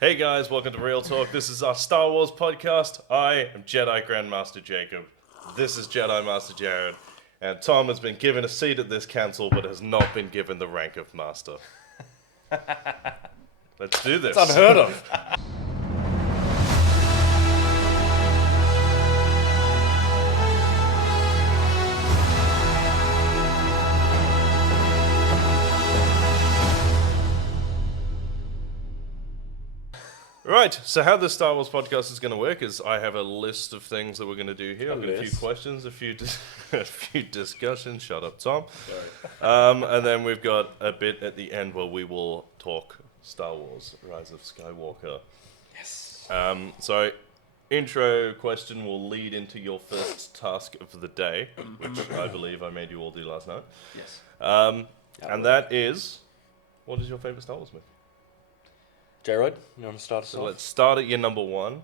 Hey guys, welcome to Real Talk. This is our Star Wars podcast. I am Jedi Grandmaster Jacob. This is Jedi Master Jared. And Tom has been given a seat at this council, but has not been given the rank of Master. Let's do this. It's unheard of. Right, so how the Star Wars podcast is going to work is I have a list of things that we're going to do here. I've got a few questions, a few discussions. Shut up, Tom. Sorry. And then we've got a bit at the end where we will talk Star Wars, Rise of Skywalker. Yes. So, intro question will lead into your first task of the day, which I believe I made you all do last night. Yes. And that is, what is your favourite Star Wars movie? J-Rod, you want to start us So off? let's start at your number one,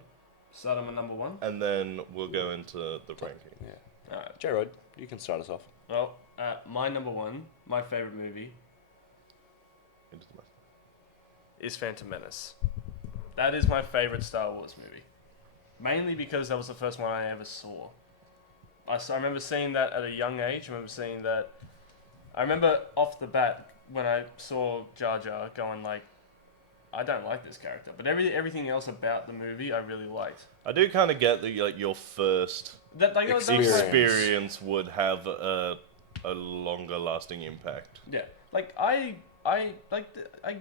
Start on my number one. and then we'll go into the ranking. Yeah. Alright. J-Rod, you can start us off. Well, my number one, my favorite movie, Into the master. is Phantom Menace. That is my favorite Star Wars movie. Mainly because that was the first one I ever saw. I remember seeing that at a young age. I remember off the bat when I saw Jar Jar going like, I don't like this character, but everything else about the movie I really liked. I do kind of get that like your first That was experience would have a longer lasting impact. Yeah, like I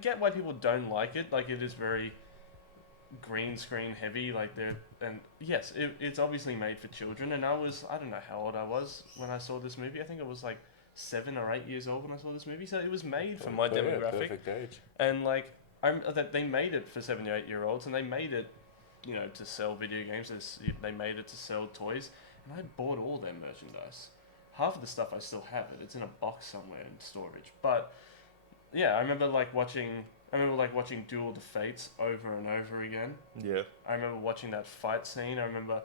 get why people don't like it. Like it is very green screen heavy. And yes, it's obviously made for children. And I don't know how old I was when I saw this movie. I think I was like 7 or 8 years old when I saw this movie. So it was made for my demographic. Perfect age. And like that they made it for 7 or 8 year olds, and they made it, to sell video games. They made it to sell toys, and I bought all their merchandise. Half of the stuff I still have it. It's in a box somewhere in storage. But yeah, I remember watching Duel of the Fates over and over again. Yeah. I remember watching that fight scene. I remember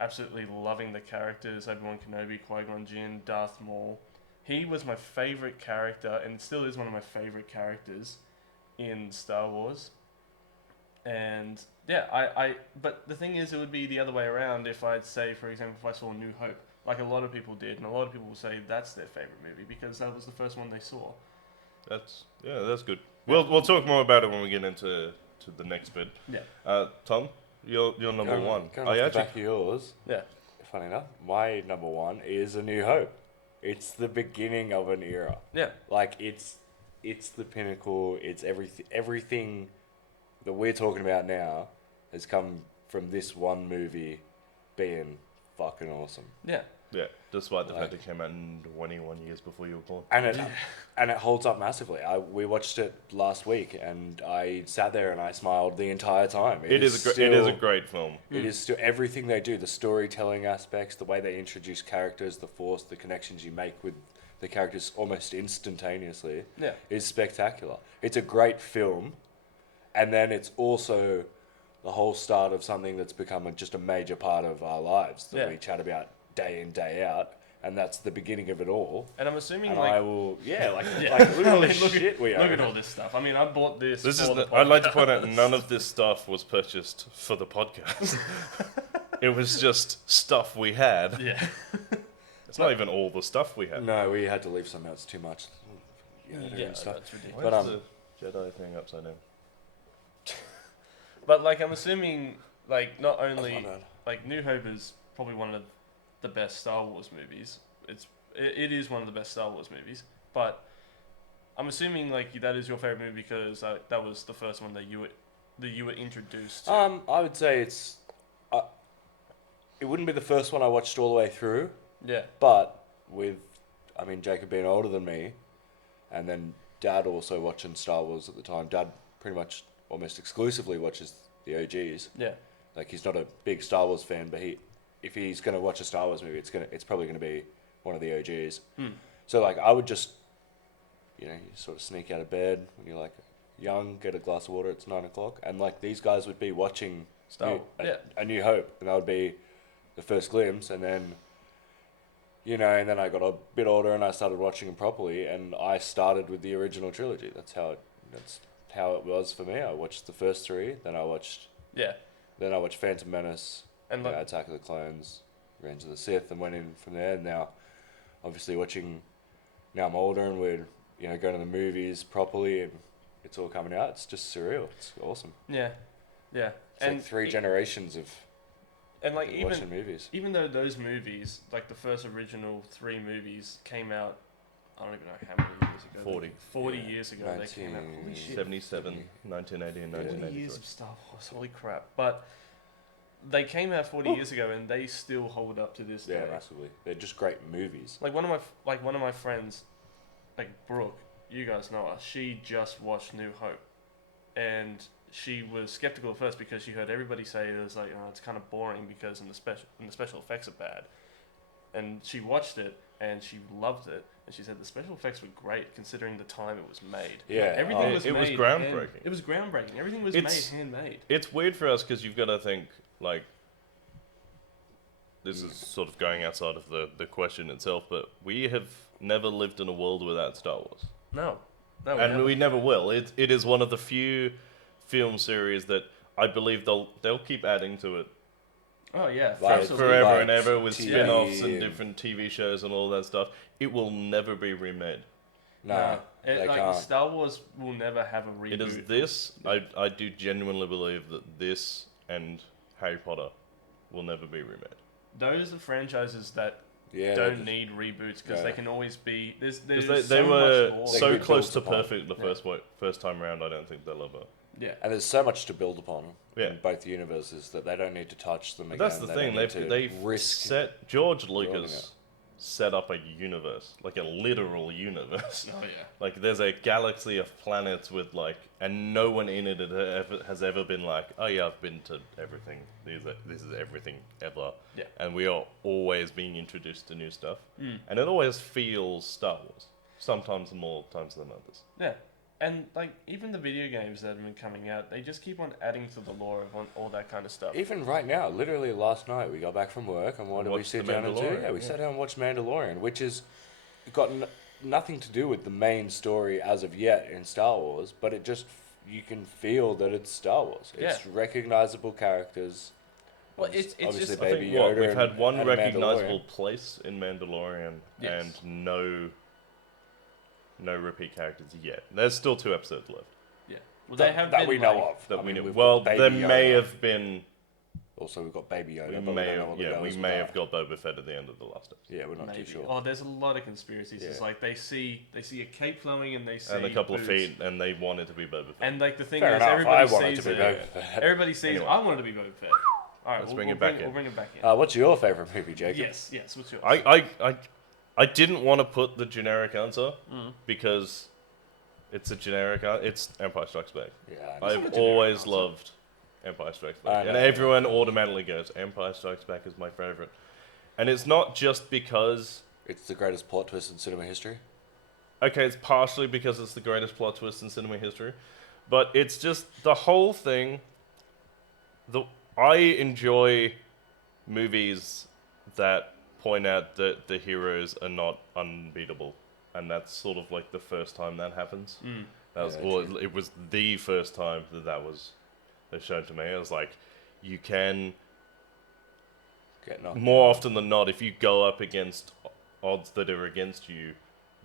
absolutely loving the characters: Obi-Wan Kenobi, Qui-Gon Jinn, Darth Maul. He was my favorite character, and still is one of my favorite characters in Star Wars. And yeah, but the thing is, it would be the other way around if I'd say, for example, if I saw New Hope, like a lot of people did, and a lot of people will say that's their favorite movie because that was the first one they saw. That's good. We'll talk more about it when we get into the next bit. Yeah. Tom, you're number one. Going off the back of yours, Yeah. funny enough, my number one is A New Hope. It's the beginning of an era. Yeah. Like, it's the pinnacle. It's everything that we're talking about now has come from this one movie being fucking awesome. Yeah. Yeah, despite the fact Like- it came out 21 years before you were born. And it holds up massively. We watched it last week, and I sat there and I smiled the entire time. It is a great film. It is still everything they do, the storytelling aspects, the way they introduce characters, the force, the connections you make with the characters almost instantaneously. Yeah. Is spectacular. It's a great film, and then it's also the whole start of something that's become just a major part of our lives that we chat about day in, day out, and that's the beginning of it all. And I'm assuming And I will, look at all I the mean, shit we own. Look at all this stuff. I mean, I bought this. I'd like to point out none of this stuff was purchased for the podcast. It was just stuff we had. Yeah. It's not even all the stuff we had. No, we had to leave some out. It's too much. And stuff. That's ridiculous. Why But, is the Jedi thing upside down? But I'm assuming not only Oh, New Hope is probably one of the best Star Wars movies. It is one of the best Star Wars movies. But I'm assuming that is your favorite movie because that was the first one that you were introduced to. I would say it wouldn't be the first one I watched all the way through, Yeah. but Jacob being older than me, and then Dad also watching Star Wars at the time. Dad pretty much almost exclusively watches the OGs. Yeah. Like, he's not a big Star Wars fan, but if he's gonna watch a Star Wars movie, it's probably gonna be one of the OGs. So I would just, you sort of sneak out of bed when you're young, get a glass of water. It's 9 o'clock, and these guys would be watching A New Hope, and that would be the first glimpse, and then and then I got a bit older and I started watching them properly, and I started with the original trilogy. That's how it was for me. I watched the first three, then I watched Phantom Menace, And like, Attack of the Clones, Revenge of the Sith, and went in from there. Now, obviously watching. Now I'm older and we're going to the movies properly, and it's all coming out. It's just surreal. It's awesome. yeah. It's like three generations of and like watching movies. even though those movies, like the first original 3 movies, came out, I don't even know how many years ago. 40 years ago they came out. Holy shit. 77, 1980, and 40 1983. years of Star Wars. Holy crap! But they came out 40 years ago, and they still hold up to this day. Yeah, massively. They're just great movies. Like one of my friends, like Brooke, you guys know her. She just watched New Hope, and she was skeptical at first because she heard everybody say it was like, it's kind of boring because the special effects are bad. And she watched it and she loved it, and she said the special effects were great considering the time it was made. Yeah, everything was it was made groundbreaking. It was groundbreaking. Everything was It's- made handmade. It's weird for us because you've got to think, like, this is sort of going outside of the question itself, but we have never lived in a world without Star Wars. No, And we never will. It is one of the few film series that I believe they'll keep adding to it Oh yeah, Like, absolutely. forever like and ever with TV spin-offs and and- different TV shows and all that stuff. It will never be remade. Nah, they like can't. Star Wars will never have a reboot. It is this. I do genuinely believe that this and Harry Potter will never be remade. Those are franchises that Yeah, don't need reboots because Yeah. they can always be. There's Because so they were much lore. They so could be close to built upon. perfect the Yeah. first time round. I don't think they'll ever. Yeah. And there's so much to build upon Yeah. in both universes that they don't need to touch them again. But that's the They thing. don't need to They've risk. set George building Lucas set up a universe, like a literal universe. Oh yeah. Like there's a galaxy of planets with like, and no one in it has ever been like, oh yeah, I've been to everything. This is everything ever. Yeah. And we are always being introduced to new stuff, Mm. and it always feels Star Wars. Sometimes more times than others. Yeah. And like even the video games that have been coming out, they just keep on adding to the lore of all that kind of stuff. Even right now, literally last night, we got back from work and what did we watched sit The down and do? Mandalorian, Yeah, we yeah. sat down and watched Mandalorian, which has got nothing to do with the main story as of yet in Star Wars, but it just, you can feel that it's Star Wars. It's recognizable characters. Well, it's Obviously just I Baby think what Yoda we've had and- one and recognizable Mandalorian. place in Mandalorian Yes. and no repeat characters yet. There's still 2 episodes left yeah. Well, they have that been, we know like- of. that I we mean, know. we've Well, got there Baby may Yoda. have been. Also, we've got Baby Yoda, We but we may don't know have, what the yeah, hell we is may with have got Boba Fett at the end of the last episode. Yeah, we're not Maybe. too sure. Oh, there's a lot of conspiracies. It's Yeah. like they see a cape flowing and they see And a couple of boobs. feet, and they want it to be Boba Fett. And like the thing Fair is, enough, everybody I want it sees to be it. Boba Fett. Everybody sees. Anyway. I want it to be Boba Fett. All right, Let's we'll, bring we'll it back bring, in. We'll bring it back in. What's your favourite movie, Jacob? Yes. What's yours? I didn't want to put the generic answer Mm. because it's a generic it's Empire Strikes Back. Yeah, not a I've generic always answer. loved Empire Strikes I Back. know. And everyone automatically goes, Empire Strikes Back is my favorite. And it's not just because, it's the greatest plot twist in cinema history. okay, it's partially because it's the greatest plot twist in cinema history, but it's just the whole thing. I enjoy movies that point out that the heroes are not unbeatable. And that's sort of like the first time that happens. Mm. That was, Yeah, or true. it was the first time that was shown to me. It was like, you can, Get knocked more often than not, if you go up against odds that are against you,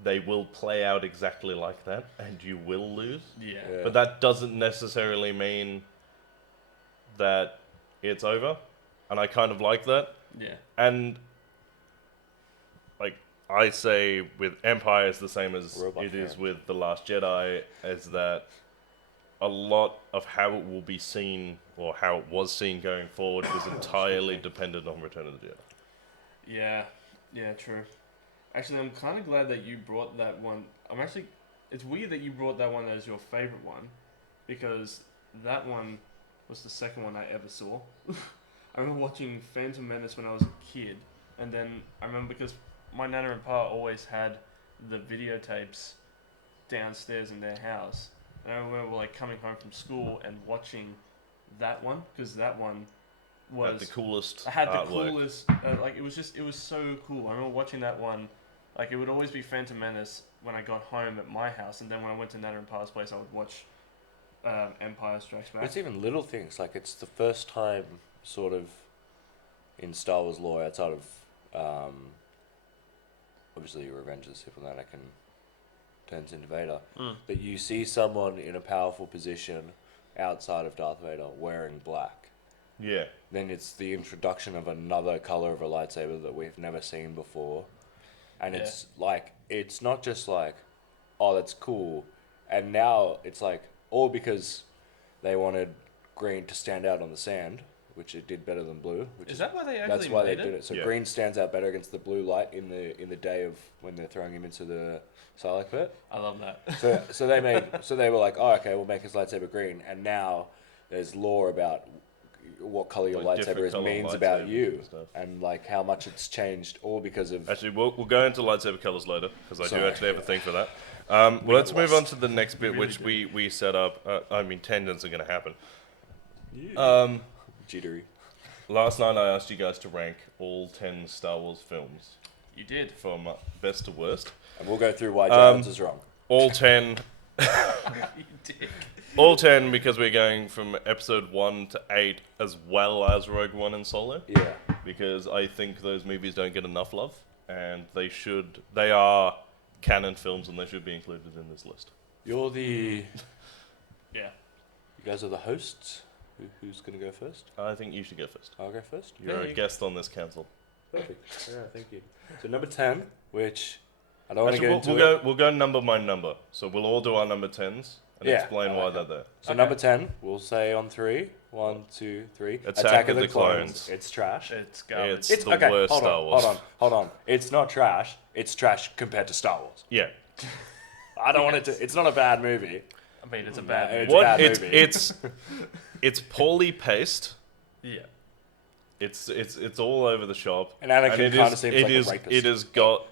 they will play out exactly like that, and you will lose. Yeah. Yeah. But that doesn't necessarily mean that it's over, and I kind of like that. Yeah. And like I say, with Empire is the same as Robot it is Karen. with The Last Jedi, is that a lot of how it will be seen or how it was seen going forward was entirely dependent on Return of the Jedi. Yeah, true. Actually, I'm kind of glad that you brought that one. It's weird that you brought that one as your favorite one, because that one was the second one I ever saw. I remember watching Phantom Menace when I was a kid, and then I remember because my nana and pa always had the videotapes downstairs in their house. And I remember like coming home from school and watching that one, because that one was Had the coolest I had the artwork. coolest, it was so cool. I remember watching that one, like it would always be Phantom Menace when I got home at my house, and then when I went to Nana and Pa's place, I would watch Empire Strikes Back. It's even little things. Like, it's the first time, sort of, in Star Wars lore, outside of, obviously, Revenge of the Sith and Anakin turns into Vader, that you see someone in a powerful position outside of Darth Vader wearing black. Yeah. Then it's the introduction of another color of a lightsaber that we've never seen before. And it's like, it's not just like, oh, that's cool. And now it's like, all because they wanted green to stand out on the sand, which it did better than blue. Which Is that why they actually That's why they made did it. So Yeah. green stands out better against the blue light in the day of when they're throwing him into the Sarlacc pit. I love that. So they were like, oh, okay, we'll make his lightsaber green. And now there's lore about what color your Like lightsaber different is colour means about lightsabers you, and stuff. and like how much it's changed, all because of. Actually, we'll go into lightsaber colors later because I do Sorry. actually have a thing for that. Well, let's move on to the next bit, which we set up. I mean, tangents are going to happen. Jittery. Last night I asked you guys to rank all 10 Star Wars films You did. from best to worst. And we'll go through why Jones is wrong. All 10, You did. all 10 because we're going from episode 1 to 8 as well as Rogue One and Solo. Yeah. Because I think those movies don't get enough love, and they are canon films and they should be included in this list. You're the. Yeah. You guys are the hosts. Who's going to go first? I think you should go first. I'll go first. You're Hey. a guest on this council. Perfect. Yeah, thank you. So number 10, which I don't want to Actually, get into we'll it. go. We'll go number by number. So we'll all do our number 10s and Yeah, explain I why like they're that. there. So Okay. number 10, we'll say on 3. 1, 2, 3. Attack of the Clones. It's trash. It's garbage. It's the worst hold Star on, Wars. Hold on. It's not trash. It's trash compared to Star Wars. Yeah. I don't want it to. It's not a bad movie. I mean, it's a bad It's movie. a bad It's movie. it's poorly paced. Yeah. It's all over the shop. And Anakin it kinda is- seems it like a is- rapist. It has got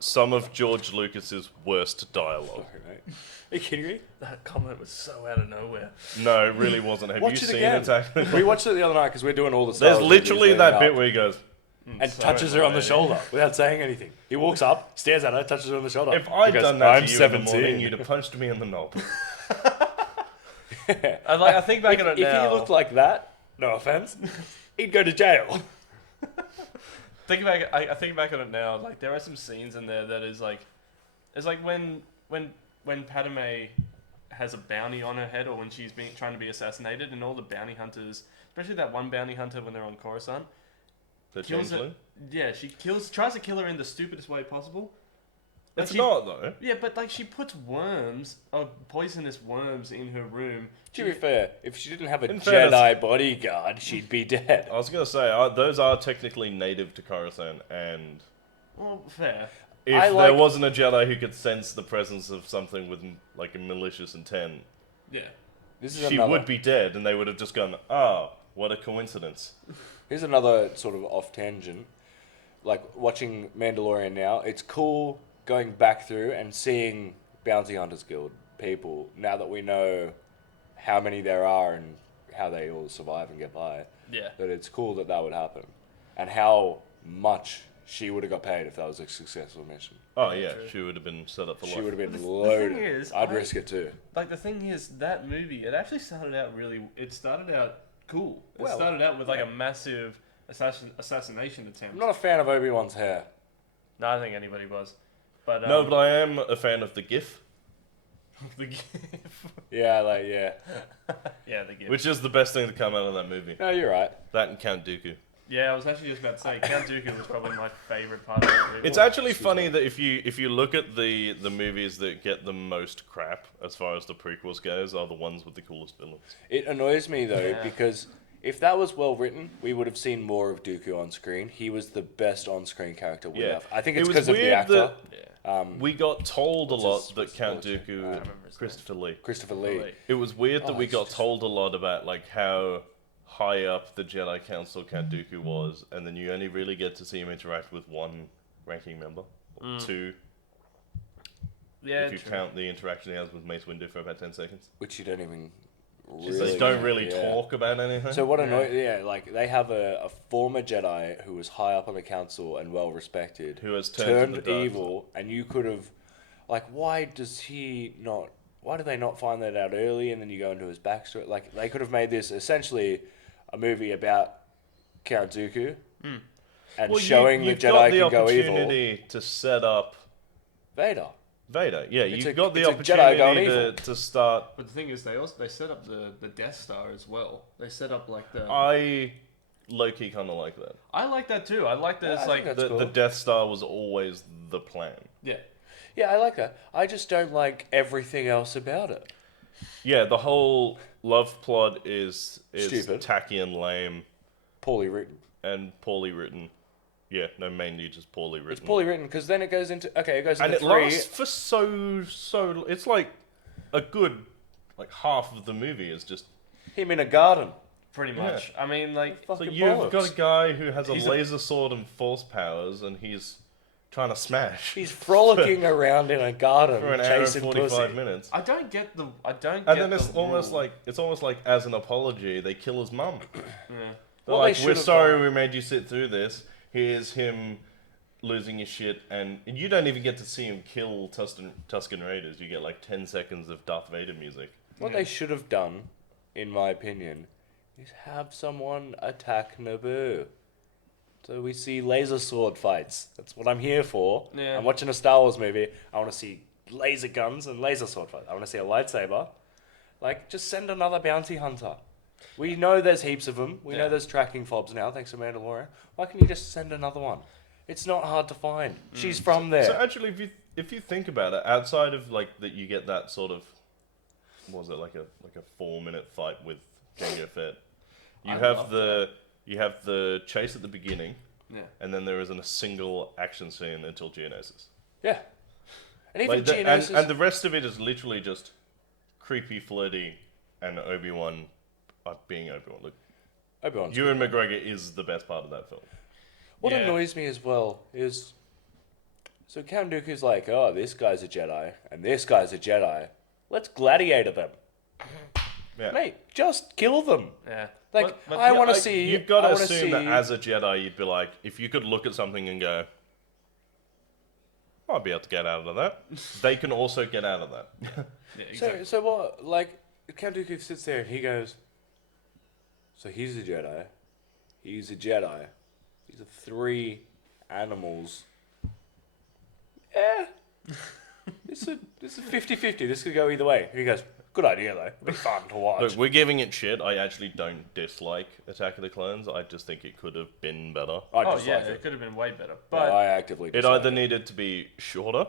some of George Lucas's worst dialogue. Sorry, mate. Are you kidding me? That comment was so out of nowhere. No, it really wasn't. Have Watch you it seen again. Attack? of the We watched it the other night because we're doing all the Star There's Wars movies literally leading that up, bit where he goes, and So touches her on the annoying. shoulder without saying anything. He walks up, stares at her, touches her on the shoulder. "If I'd He goes, done that I'm to you 17. in the morning, you'd have punched me in the knob." I think back on it If now. he looked like that, no offense, he'd go to jail. I think back on it now. Like there are some scenes in there that is like, it's like when Padme has a bounty on her head, or when she's trying to be assassinated, and all the bounty hunters, especially that one bounty hunter when they're on Coruscant, The kills her. changeling. Yeah, she tries to kill her in the stupidest way possible. Like It's she- not though. Yeah, but like she puts worms, poisonous worms, in her room. To be fair, if she didn't have a In Jedi fairness- bodyguard, she'd be dead. I was gonna say those are technically native to Coruscant, and Well, fair. if I there like- wasn't a Jedi who could sense the presence of something with like a malicious intent, Yeah. This is she another, would be dead, and they would have just gone, "Oh, what a coincidence." Here's another sort of off tangent. Like watching Mandalorian now, it's cool going back through and seeing Bounty Hunters Guild people now that we know how many there are and how they all survive and get by. Yeah. That it's cool that that would happen, and how much she would have got paid if that was a successful mission. Oh Yeah, yeah, true. she would have been set up for She life. would have been The thing loaded. is, I'd I- risk it too. Like the thing is, that movie, it actually started out It started out cool. It Well, started out with like a massive assassination attempt. I'm not a fan of Obi-Wan's hair. No, I don't think anybody was. But No, but I am a fan of the GIF, the GIF. Yeah, Yeah, the GIF. which is the best thing to come out of that movie. No, you're right. That and Count Dooku. Yeah, I was actually just about to say Count Dooku was probably my favorite part of the movie. It's actually funny that if you look at the movies that get the most crap as far as the prequels goes are the ones with the coolest villains. It annoys me though Yeah. because if that was well written, we would have seen more of Dooku on screen. He was the best on-screen character we Yeah. have. I think It it's was because of the weird actor, that- Yeah. We got told a What's lot his- that what's- Count what's his- Dooku, I remember his name. Christopher Lee. Christopher Lee. Wait. It was weird that Oh, we it's got just- told a lot about like how high up the Jedi Council Count Dooku was, and then you only really get to see him interact with one ranking member, or two, Yeah, if you true. count the interaction he has with Mace Windu for about 10 seconds. Which you don't even They really don't really yeah. talk about anything. So what annoys like they have a former Jedi who was high up on the council and well respected Who has turned to the dark evil, and you could have like why why do they not find that out early? And then you go into his backstory. Like, they could have made this essentially a movie about Count Dooku and Well, showing you've the got Jedi the can go evil. opportunity to set up Vader. Vader. Yeah, It's you've a- got the it's a Jedi going opportunity evil. to start. But the thing is, they set up the Death Star as well. They set up like the. I low-key kind of like that. I like that too. I like that Yeah, it's I like think that's The cool. Death Star was always the plan. yeah. Yeah, I like that. I just don't like everything else about it. Yeah, the whole love plot is Stupid. tacky and lame Poorly written. and poorly written. Yeah, no, mainly just poorly written. It's poorly written because then it goes into it goes and into it 3. lasts for so. It's like a good half of the movie is just. Him in a garden. Pretty much. I mean, like, So Fucking you've bollocks. got a guy who has a He's a- laser sword and force powers, and he's trying to smash He's frolicking around in a garden, for an hour and chasing 45 pussy. minutes. I don't get the. I don't. And get then it's the almost rule. like as an apology, they kill his mum. Yeah. They're Well, they like, we're should've sorry done- we made you sit through this. Here's him losing his shit, and you don't even get to see him kill Tusken Raiders. You get like 10 seconds of Darth Vader music. What they should have done, in my opinion, is have someone attack Naboo. So we see laser sword fights. That's what I'm here for. Yeah. I'm watching a Star Wars movie. I want to see laser guns and laser sword fights. I want to see a lightsaber. Like, just send another bounty hunter. We know there's heaps of them. We know Yeah. there's tracking fobs now, thanks to Mandalorian. Why can't you just send another one? It's not hard to find. She's from there. So actually, if you think about it, outside of like that, you get that sort of, what was it like a 4-minute fight with Jango Fett. I have love you have the chase at the beginning, Yeah. and then there isn't a single action scene until Geonosis. Yeah. And even Like the, Geonosis... and the rest of it is literally just creepy, flirty, and Obi-Wan being Obi-Wan. Look, Obi-Wan's Ewan McGregor is the best part of that film. What Yeah. annoys me as well is, so Count Dooku's like, oh, this guy's a Jedi, and this guy's a Jedi. Let's gladiator them. Yeah. Mate, just kill them. Yeah. Like, But- I Yeah, want to see... You've got I to wanna assume that see- as a Jedi, you'd be like, if you could look at something and go, I'll be able to get out of that. They can also get out of that. yeah, exactly. So what, like, Count Dooku sits there and he goes, so he's a Jedi. He's a Jedi. These are 3 animals. Yeah. This is 50-50. This could go either way. And he goes, good idea, though. It'll be fun to watch. Look, we're giving it shit. I actually don't dislike Attack of the Clones. I just think it could have been better. I Oh just yeah, like it it. could have been way better. But But I actively It dislike either needed to be shorter,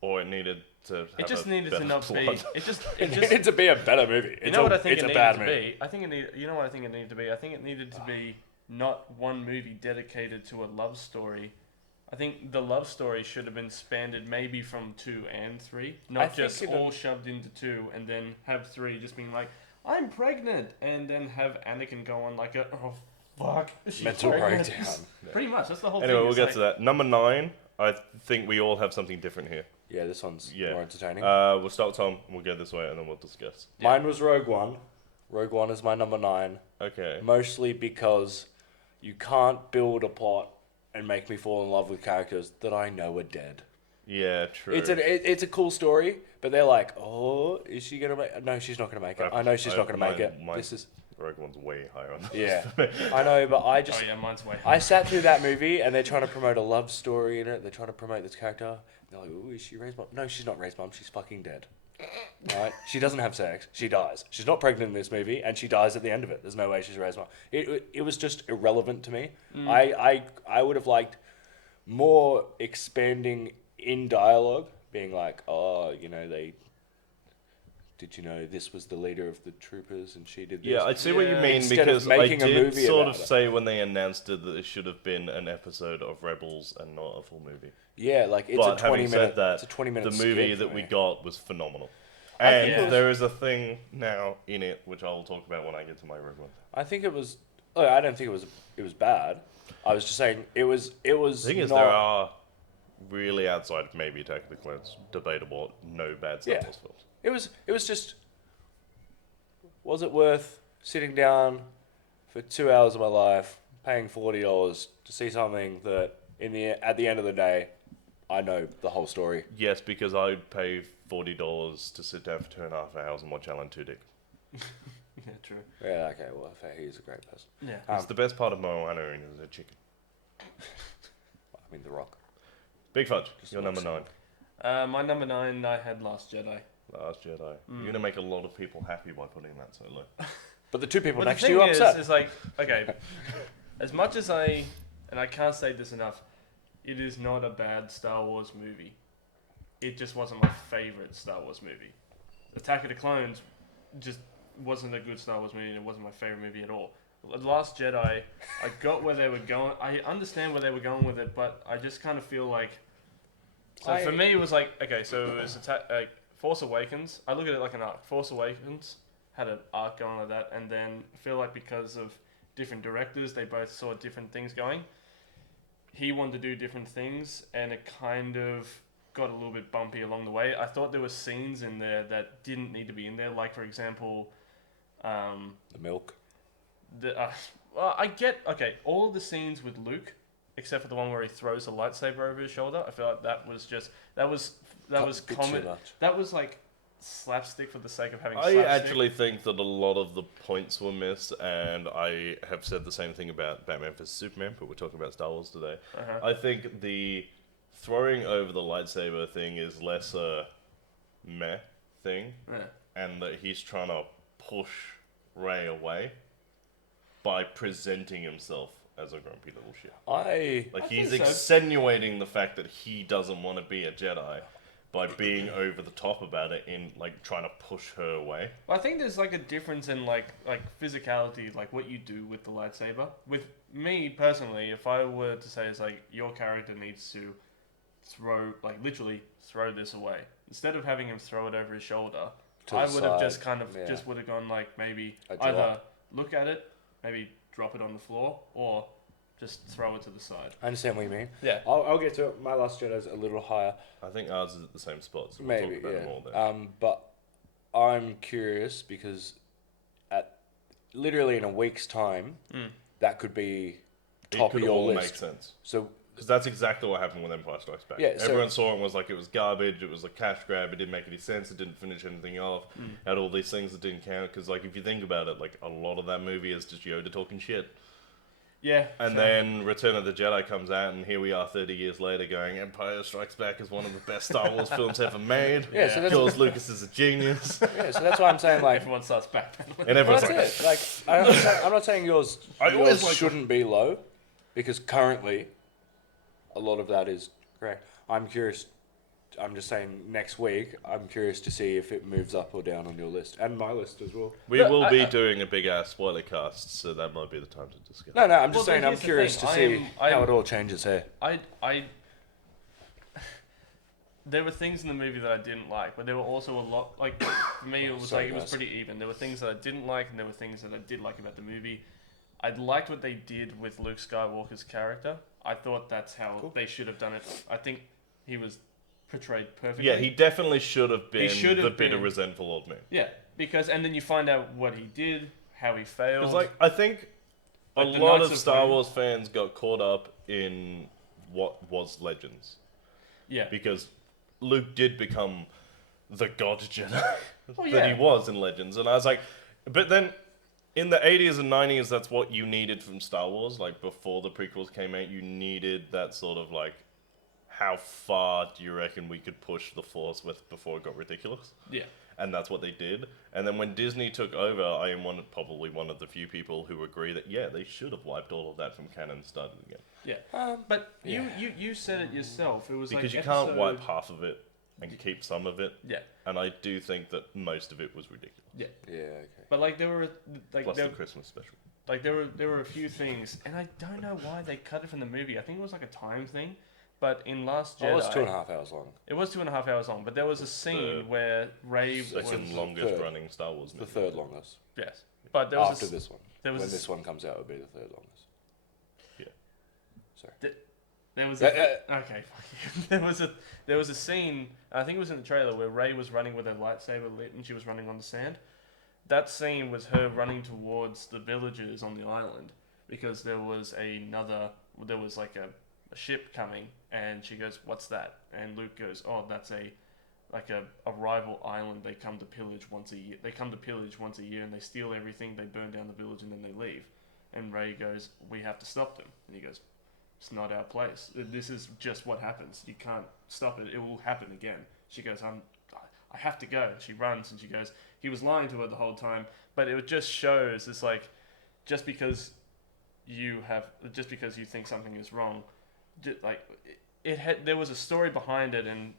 or it needed to have it just a needed better to not be. plot. It just. It It just. needed to be a better movie. You It's know a, what I think it's it a needed bad to movie. be? I think it need. You know what I think it needed to be? I think it needed to be not one movie dedicated to a love story. I think the love story should have been expanded maybe from 2 and 3, I not think just it- all shoved into 2 and then have 3 just being like, I'm pregnant, and then have Anakin go on like a oh fuck she's Mental pregnant." breakdown. Pretty much, that's the whole Anyway, thing. we'll It's get like- to that. Number 9, I think we all have something different here. Yeah, this one's Yeah. more entertaining. We'll start with Tom, we'll go this way, and then we'll discuss. Mine was Rogue One. Rogue One is my number 9. Okay. Mostly because you can't build a plot and make me fall in love with characters that I know are dead. Yeah, true. It's a cool story, but they're like, oh, is she gonna make? No, she's not gonna make it. I know she's not gonna make it. Mine's- This is Rogue One's way higher on this. yeah, I know, but I just Oh yeah, mine's way. I sat through that movie and they're trying to promote a love story in it. They're trying to promote this character. They're like, ooh, is she Rey's mom? No, she's not Rey's mom. She's fucking dead. Right? She doesn't have sex. She dies. She's not pregnant in this movie, and she dies at the end of it. There's no way she's Rey's mom. It was just irrelevant to me. I would have liked more expanding in dialogue, being like, oh, you know, did you know this was the leader of the troopers and she did this? Yeah, I see what you Yeah. mean Instead of because I making a did movie sort of about it. say when they announced it that it should have been an episode of Rebels and not a full movie. Yeah, like it's But a 20 having minute. said that, It's a 20-minute. the movie skit that for we me. got was phenomenal. I And think it was- there is a thing now in it which I will talk about when I get to my Rogue One. I think it was. Oh, I don't think it was bad. I was just saying it was. It was. The thing is, not, there are really outside of maybe Attack of the Clones debatable, no bad Star Yeah. Wars films. It was. It was just. Was it worth sitting down for 2 hours of my life, paying $40 to see something that, at the end of the day, I know the whole story. Yes, because I'd pay $40 to sit down for 2.5 hours and watch Alan Tudyk. Yeah, true. Yeah, okay, well, fair. He's a great person. Yeah. It's the best part of Moana is a chicken. I mean, The Rock. Big Fudge, Just you're number looks 9. My number 9, I had Last Jedi. Last Jedi. You're going to make a lot of people happy by putting that so low. But the two people Well, next the to you thing are upset. is like, okay, as much as and I can't say this enough, it is not a bad Star Wars movie. It just wasn't my favorite Star Wars movie. Attack of the Clones just wasn't a good Star Wars movie, and it wasn't my favorite movie at all. The Last Jedi, I got where they were going. I understand where they were going with it, but I just kind of feel like. So for me, it was like, okay, so it was Force Awakens. I look at it like an arc. Force Awakens had an arc going like that, and then I feel like because of different directors, they both saw different things going. He wanted to do different things, and it kind of got a little bit bumpy along the way. I thought there were scenes in there that didn't need to be in there, like for example, The milk. well, I get all of the scenes with Luke, except for the one where he throws a lightsaber over his shoulder. I feel like that was Bit too comic. much. That was like slapstick for the sake of having. I slapstick. actually think that a lot of the points were missed, and I have said the same thing about Batman vs Superman, but we're talking about Star Wars today. Uh-huh. I think the throwing over the lightsaber thing is less a meh thing, Yeah. and that he's trying to push Rey away by presenting himself as a grumpy little shit. Like, I he's think so. extenuating the fact that he doesn't want to be a Jedi by being over the top about it in, like, trying to push her away. Well, I think there's like a difference in like physicality, like what you do with the lightsaber. With me personally, if I were to say it's like your character needs to literally throw this away instead of having him throw it over his shoulder, To I the would have side, just kind of yeah. just would have gone like maybe A drop. either look at it, maybe drop it on the floor, or just throw it to the side. I understand what you mean. Yeah. I'll get to it. My Last Jedi's a little higher. I think ours is at the same spot, so we'll Maybe, talk about yeah. it more then. But I'm curious because at literally in a week's time, that could be top it could of your all list. make sense. So Because that's exactly what happened with Empire Strikes Back. Yeah, so- Everyone saw it and was like, it was garbage, it was a cash grab, it didn't make any sense, it didn't finish anything off, had all these things that didn't count. Because, like, if you think about it, like, a lot of that movie is just Yoda talking shit. Yeah. And sure. then Return of the Jedi comes out, and here we are 30 years later going, Empire Strikes Back is one of the best Star Wars films ever made. Yeah, so that's- George Lucas is a genius. yeah, so that's why I'm saying like. everyone starts backpedaling. And Well, everyone's that's like, it. Like, I'm not saying yours, I always yours like- shouldn't be low, because currently, a lot of that is correct. I'm curious. I'm just saying, next week, I'm curious to see if it moves up or down on your list and my list as well. we But will be doing a big ass spoiler cast, so that might be the time to discuss. No, I'm Well, just saying, but I'm here's the curious thing, to see I how am- it all changes here. There were things in the movie that I didn't like, but there were also a lot. Like for me, it was Sorry, like it was guys. pretty even. There were things that I didn't like, and there were things that I did like about the movie. I liked what they did with Luke Skywalker's character. I thought that's how they should have done it. I think he was portrayed perfectly. Yeah, he definitely should have been should have the bitter, been- resentful old man. Yeah, because and then you find out what he did, how he failed. Because, like, I think a Like the lot Knights of of Star Ren. Wars fans got caught up in what was Legends. yeah, Because Luke did become the God Jedi Oh, that yeah. he was in Legends. And I was like, but then in the 80s and 90s, that's what you needed from Star Wars. Like, before the prequels came out, you needed that sort of, like, how far do you reckon we could push the Force with before it got ridiculous? yeah. And that's what they did. And then when Disney took over, I am probably one of the few people who agree that, yeah, they should have wiped all of that from canon and started again. Yeah, but you said it yourself. It was Because like you can't episode- wipe half of it and keep some of it. Yeah, And I do think that most of it was ridiculous. yeah. Yeah, okay. But like there were like Plus there, the Christmas special. like there were a few things, and I don't know why they cut it from the movie. I think it was like a time thing. But in Last Jedi, Oh, it's 2.5 hours long. it was 2.5 hours long. But there was a scene where Rey was Second longest third. running Star Wars The movie. third longest. yes. But there was After this one. there was When a this one comes out, it'll be the third longest. There was a, okay. Fuck you. There was a scene. I think it was in the trailer where Rey was running with her lightsaber lit and she was running on the sand. That scene was her running towards the villagers on the island because there was like a a ship coming, and she goes, "What's that?" And Luke goes, "Oh, that's a rival island. They come to pillage once a year. They come to pillage once a year, and they steal everything. They burn down the village, and then they leave." And Ray goes, "We have to stop them." And he goes, "It's not our place. This is just what happens. You can't stop it. It will happen again." She goes, I have to go." She runs, and she goes, he was lying to her the whole time, but it just shows it's like, just because you think something is wrong, like there was a story behind it, and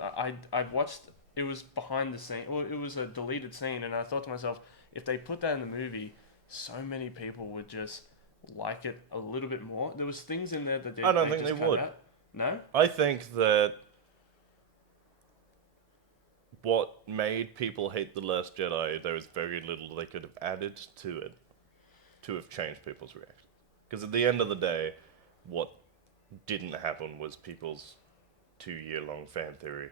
I watched. It was behind the scene. Well, it was a deleted scene, and I thought to myself, if they put that in the movie, so many people would just like it a little bit more. There was things in there that I don't think just they cut would. out. No? I think that what made people hate The Last Jedi, there was very little they could have added to it to have changed people's reaction. Because at the end of the day, what didn't happen was people's 2-year-long fan theory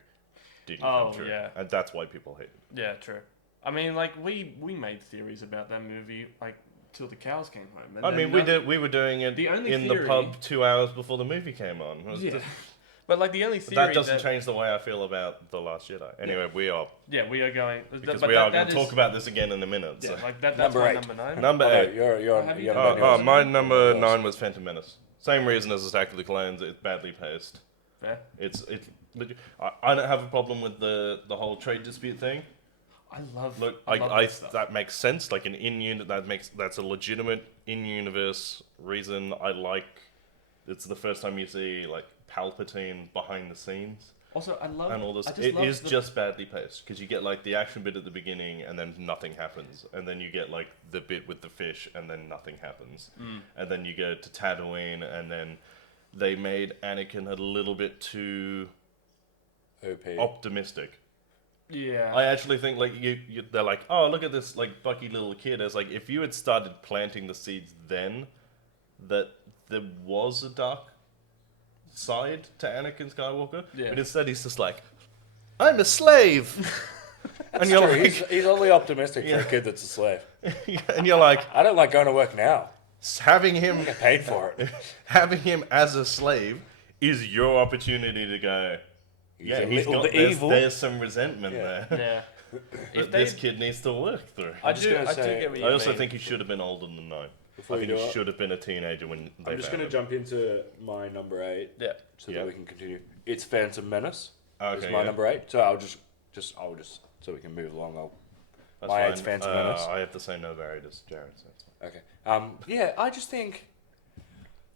didn't come true. Yeah. And that's why people hate it. Yeah, true. I mean, like, we made theories about that movie, like, till the cows came home. And I then mean, we were doing it The only in theory- the pub 2 hours before the movie came on. It was Yeah. just- But, like, the only but theory that doesn't change the way I feel about The Last Jedi. Anyway, we are, Yeah, we are going... because but we are that going to talk about this again in a minute. Yeah, So. like, that's Number my 8. number 9. Number Oh, no, 8. you're have on. you You're done on yours? yours. My number Yours. 9 was Phantom Menace. Same reason as Attack of the Clones. It's badly paced. Fair. It's I don't have a problem with the whole trade dispute thing. I love... Look, I love I that stuff. that makes sense. Like an in-unit that's a legitimate in-universe reason. I like. It's the first time you see like Palpatine behind the scenes Also, I love... and all this. I just It love is the- just badly paced because you get like the action bit at the beginning and then nothing happens, and then you get like the bit with the fish and then nothing happens, and then you go to Tatooine and then they made Anakin a little bit too OP. optimistic. Yeah. I actually think like they're like, oh, look at this like Bucky little kid. It's like if you had started planting the seeds then, that there was a dark side to Anakin Skywalker. Yeah. But instead he's just like, I'm a slave, and you're True, like, he's only optimistic for a kid that's a slave. and you're like I don't like going to work now. having him I get paid for it. having him as a slave is your opportunity to go. Yeah, a he's little got bit there's, evil. there's some resentment Yeah. there Yeah. that this kid needs to work through. I'm just gonna I say- do get what you I also mean. think he should have been older than 9. Before I you think do he it, should have been a teenager when they I'm just found going to him. jump into my number 8 Yeah. so Yeah. that we can continue. It's Phantom Menace. Okay, It's my yeah. number 8. So I'll just so we can move along. That's my fine. eight's Phantom Menace. I have the same no varied as Jared. So it's fine. Okay. Yeah, I just think.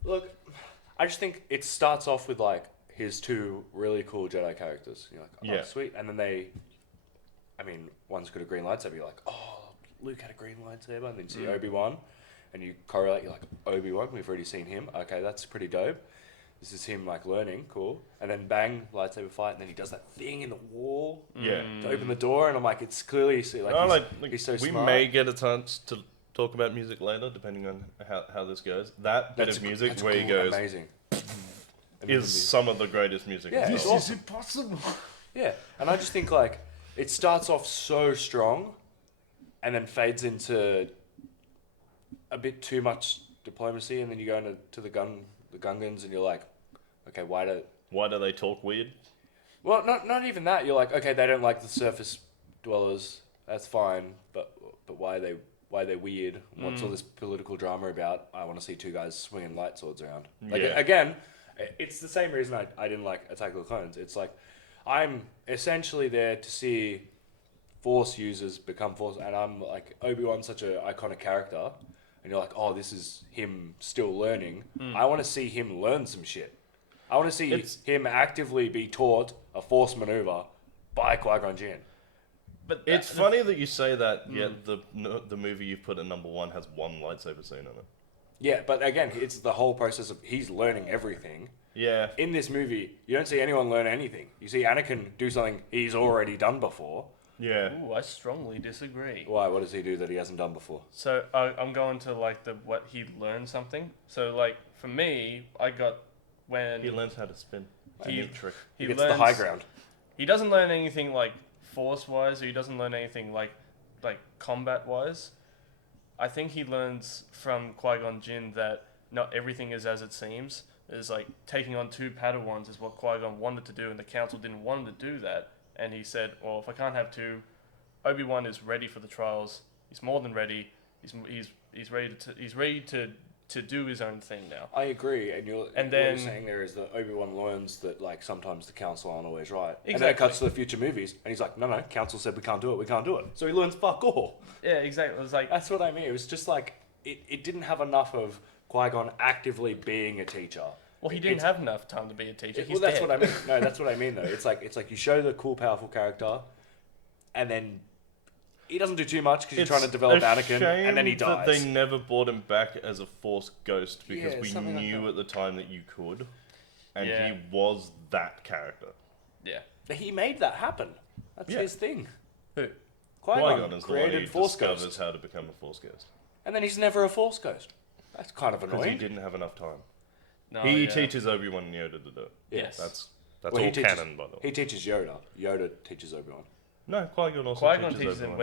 Look, I just think it starts off with like his 2 really cool Jedi characters. You're like, oh, Yeah. sweet, and then one's got a green lightsaber. You're like, oh, Luke had a green lightsaber, and then you see Obi-Wan, and you correlate. You're like, Obi-Wan, we've already seen him. Okay, that's pretty dope. This is him like learning, cool. And then bang, lightsaber fight, and then he does that thing in the wall Yeah. to open the door, and I'm like, it's clearly like, No, he's so we smart. may get a chance to talk about music later, depending on how this goes. That bit of music that's where he cool, goes amazing. is some of the greatest music. Yeah, in it's Star Wars. awesome. impossible. Yeah, and I just think like it starts off so strong, and then fades into a bit too much diplomacy, and then you go into the Gungans, and you're like, okay, why Why do they talk weird? Well, not even that. You're like, okay, they don't like the surface dwellers. That's fine, but why are they weird? What's all this political drama about? I want to see 2 guys swinging light swords around. Like, Yeah. again, it's the same reason I didn't like Attack of the Clones. It's like I'm essentially there to see Force users become Force, and I'm like Obi-Wan's such an iconic character, and you're like, oh, this is him still learning. I want to see him learn some shit. I want to see him actively be taught a Force maneuver by Qui-Gon Jinn. But It's funny that you say that, yet the movie you put at number 1 has 1 lightsaber scene in it. Yeah, but again, it's the whole process of he's learning everything. Yeah. In this movie, you don't see anyone learn anything. You see Anakin do something he's already done before. Yeah. Ooh, I strongly disagree. Why? What does he do that he hasn't done before? So I'm going to like what he learned something. So like for me, I got when He learns how to spin. A He- new trick. He gets the high ground. He doesn't learn anything like force wise, or he doesn't learn anything like combat wise. I think he learns from Qui-Gon Jinn that not everything is as it seems, Is like taking on 2 Padawans is what Qui-Gon wanted to do, and the council didn't want him to do that. And he said, well, if I can't have 2, Obi-Wan is ready for the trials. He's more than ready. He's ready to do his own thing now. I agree, and what then you're saying there is that Obi-Wan learns that like sometimes the council aren't always right, and then it Exactly. cuts to the future movies, and he's like, no, council said we can't do it, so he learns fuck all. Yeah, exactly. It's like That's what I mean. It was just like it didn't have enough of Qui-Gon actively being a teacher. well, he didn't have enough time to be a teacher. He's Well, that's dead. what I mean. No, that's what I mean though. It's like you show the cool, powerful character, and then he doesn't do too much because you're trying to develop Anakin, and then he dies. That they never brought him back as a Force ghost because Yeah, we something like knew that. at the time that you could, and Yeah. he was that character. Yeah. He made that happen. That's Yeah. his thing. Who? Qui-Gon Qui-Gon is the one who created Force discovers Ghost, how to become a Force ghost and then he's never a Force Ghost. That's kind of because he annoying. didn't have enough time. No, he yeah. teaches Obi-Wan and Yoda to do it. Yes. That's Well, all he teaches- canon, by the way. He teaches Yoda. Yoda teaches Obi-Wan. No, Qui-Gon also Qui-Gon teaches teaches him Obi-Wan.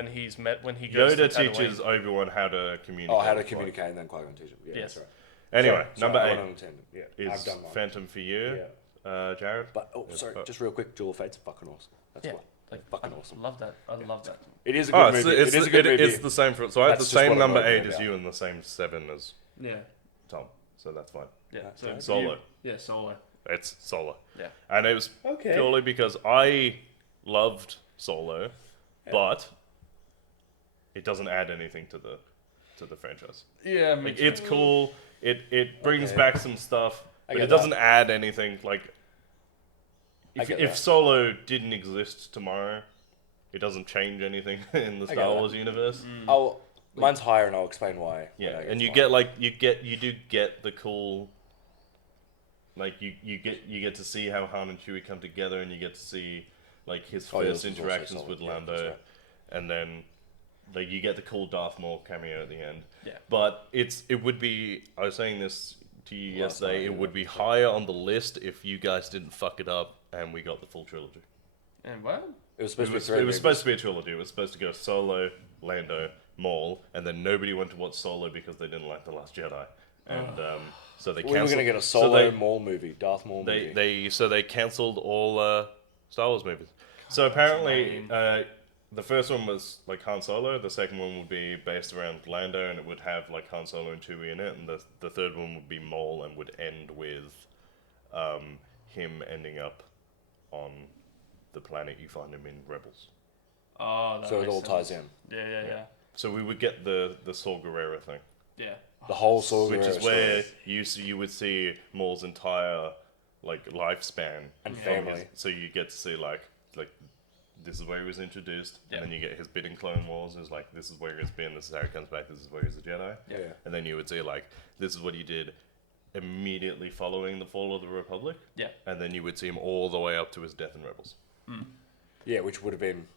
when he goes Yoda to Tatooine. teaches Obi-Wan how to communicate. Oh, how to with Qui-Gon. communicate, and then Qui-Gon teaches him. Yeah, Yes. that's right. Anyway, Sorry, number I 8 went on a tangent. Yeah, I've is done one. Phantom for you, Jared. But Yes, sorry, but- just real quick, Jewel of Fate's fucking awesome. That's Yeah. why. Like, Fucking I awesome. love that. I love that. It is a good Oh, movie. it's it is a good movie. it's the same for. So I have the That's just what same I'm number worried 8 as about. you and the same 7 as Yeah. Tom. So that's fine. Yeah. So Okay. Solo. Yeah, Solo. It's Solo. Yeah. And it was Okay. purely because I loved Solo, but it doesn't add anything to the franchise. Yeah, Like, it's cool. It brings Okay. back some stuff, I but get it doesn't add anything. Like I if get if that. Solo didn't exist tomorrow, it doesn't change anything in the I get Star that. Wars universe. Mine's higher, and I'll explain why. Yeah, when I and to you mine. get you do get the cool. Like you get to see how Han and Chewie come together, and you get to see like his Oh, yours first was also interactions solid. with Yeah, that's Lando, right. and then like you get the cool Darth Maul cameo at the end. Yeah. But it would be, I was saying this to you Last yesterday, night, it yeah. would be higher on the list if you guys didn't fuck it up and we got the full trilogy. And what? It was It supposed to be was, three it was movies. supposed to be a trilogy. It was supposed to go Solo, Lando, Maul, and then nobody went to watch Solo because they didn't like The Last Jedi. And so they We were canceled. going to get a so Solo Maul movie, Darth Maul they, movie. they cancelled all Star Wars movies. So apparently, lame. the first one was like Han Solo. The second one would be based around Lando, and it would have like Han Solo and Chewie in it. And the third one would be Maul, and would end with him ending up on the planet you find him in Rebels. Oh, that So it makes all sense. ties in. Yeah. So we would get the Saw Gerrera thing, Yeah. The whole Saw which Gerrera is where story. you would see Maul's entire like lifespan And Yeah. from family. his- so you get to see like this is where he was introduced, Yeah. and then you get his bit in Clone Wars. Is like this is where he's been. This is how he comes back. This is where he's a Jedi. Yeah. And then you would see like this is what he did immediately following the fall of the Republic. Yeah. And then you would see him all the way up to his death in Rebels. Yeah, which would have been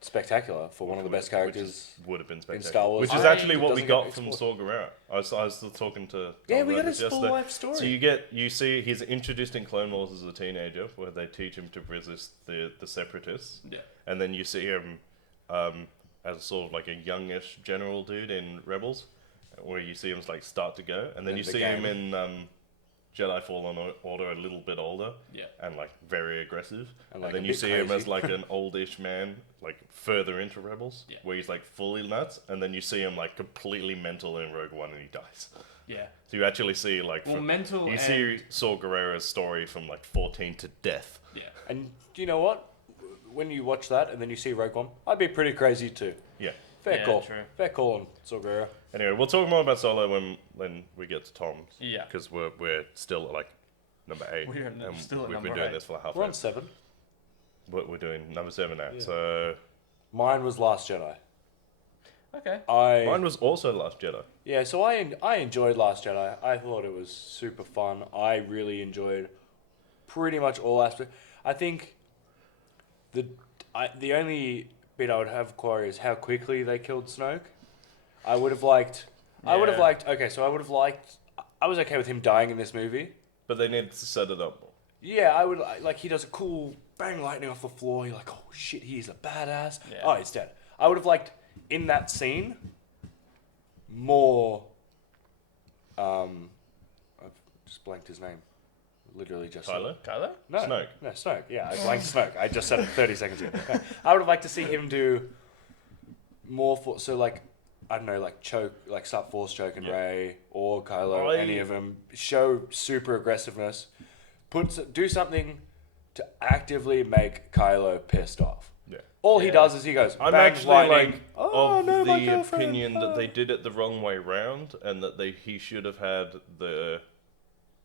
spectacular for one of the best characters. Would have been spectacular. Star Wars. Which is I- actually what we doesn't got get from explored. Saw Gerrera. I was still talking to Yeah, Tom we about got this his full yesterday. life story. So you see he's introduced in Clone Wars as a teenager, where they teach him to resist the Separatists. Yeah. And then you see him as sort of like a youngish general dude in Rebels, where you see him like start to go, and then And you the see game. him in Jedi Fallen Order a little bit older, Yeah. and like very aggressive, And, and, like, then a you bit see him as crazy. like an oldish man, like further into Rebels, Yeah. where he's like fully nuts, and then you see him like completely mental in Rogue One, and he dies. Yeah. So you actually see like Well, mental you and- see Saw Gerrera's story from like 14 to death. Yeah. And do you know what? When you watch that and then you see Rogue One, I'd be pretty crazy too. Yeah. Fair Yeah, call. true. Fair call on Saw Gerrera. Anyway, we'll talk more about Solo when we get to Tom. Yeah. Because we're still at like number 8. We're and still at we've been number doing 8. this for half We're an on 7. We're doing number 7 now. Yeah. So Mine was Last Jedi. Okay. mine was also Last Jedi. Yeah, so I enjoyed Last Jedi. I thought it was super fun. I really enjoyed pretty much all aspects. I think the only bit I would have query is how quickly they killed Snoke. I would have liked. I would have Yeah. liked. Okay, so I would have liked. I was okay with him dying in this movie. But they needed to set it up more. Yeah, I would like. He does a cool bang lightning off the floor. You're like, oh shit, he's a badass. Yeah. Oh, he's dead. I would have liked in that scene more. I've just blanked his name. literally just Kylo? Kylo? No, Snoke. No, Snoke. Yeah, I blanked Snoke. I just said it 30 seconds ago. No, I would have liked to see him do more for I don't know, start force choke and Yeah. Rey or Kylo, any of them. Show super aggressiveness. Do something to actively make Kylo pissed off. Yeah. All he Yeah. does is he goes, I'm bang, actually lightning. like Oh, of no, my the girlfriend. opinion that Oh. they did it the wrong way round, and that he should have had the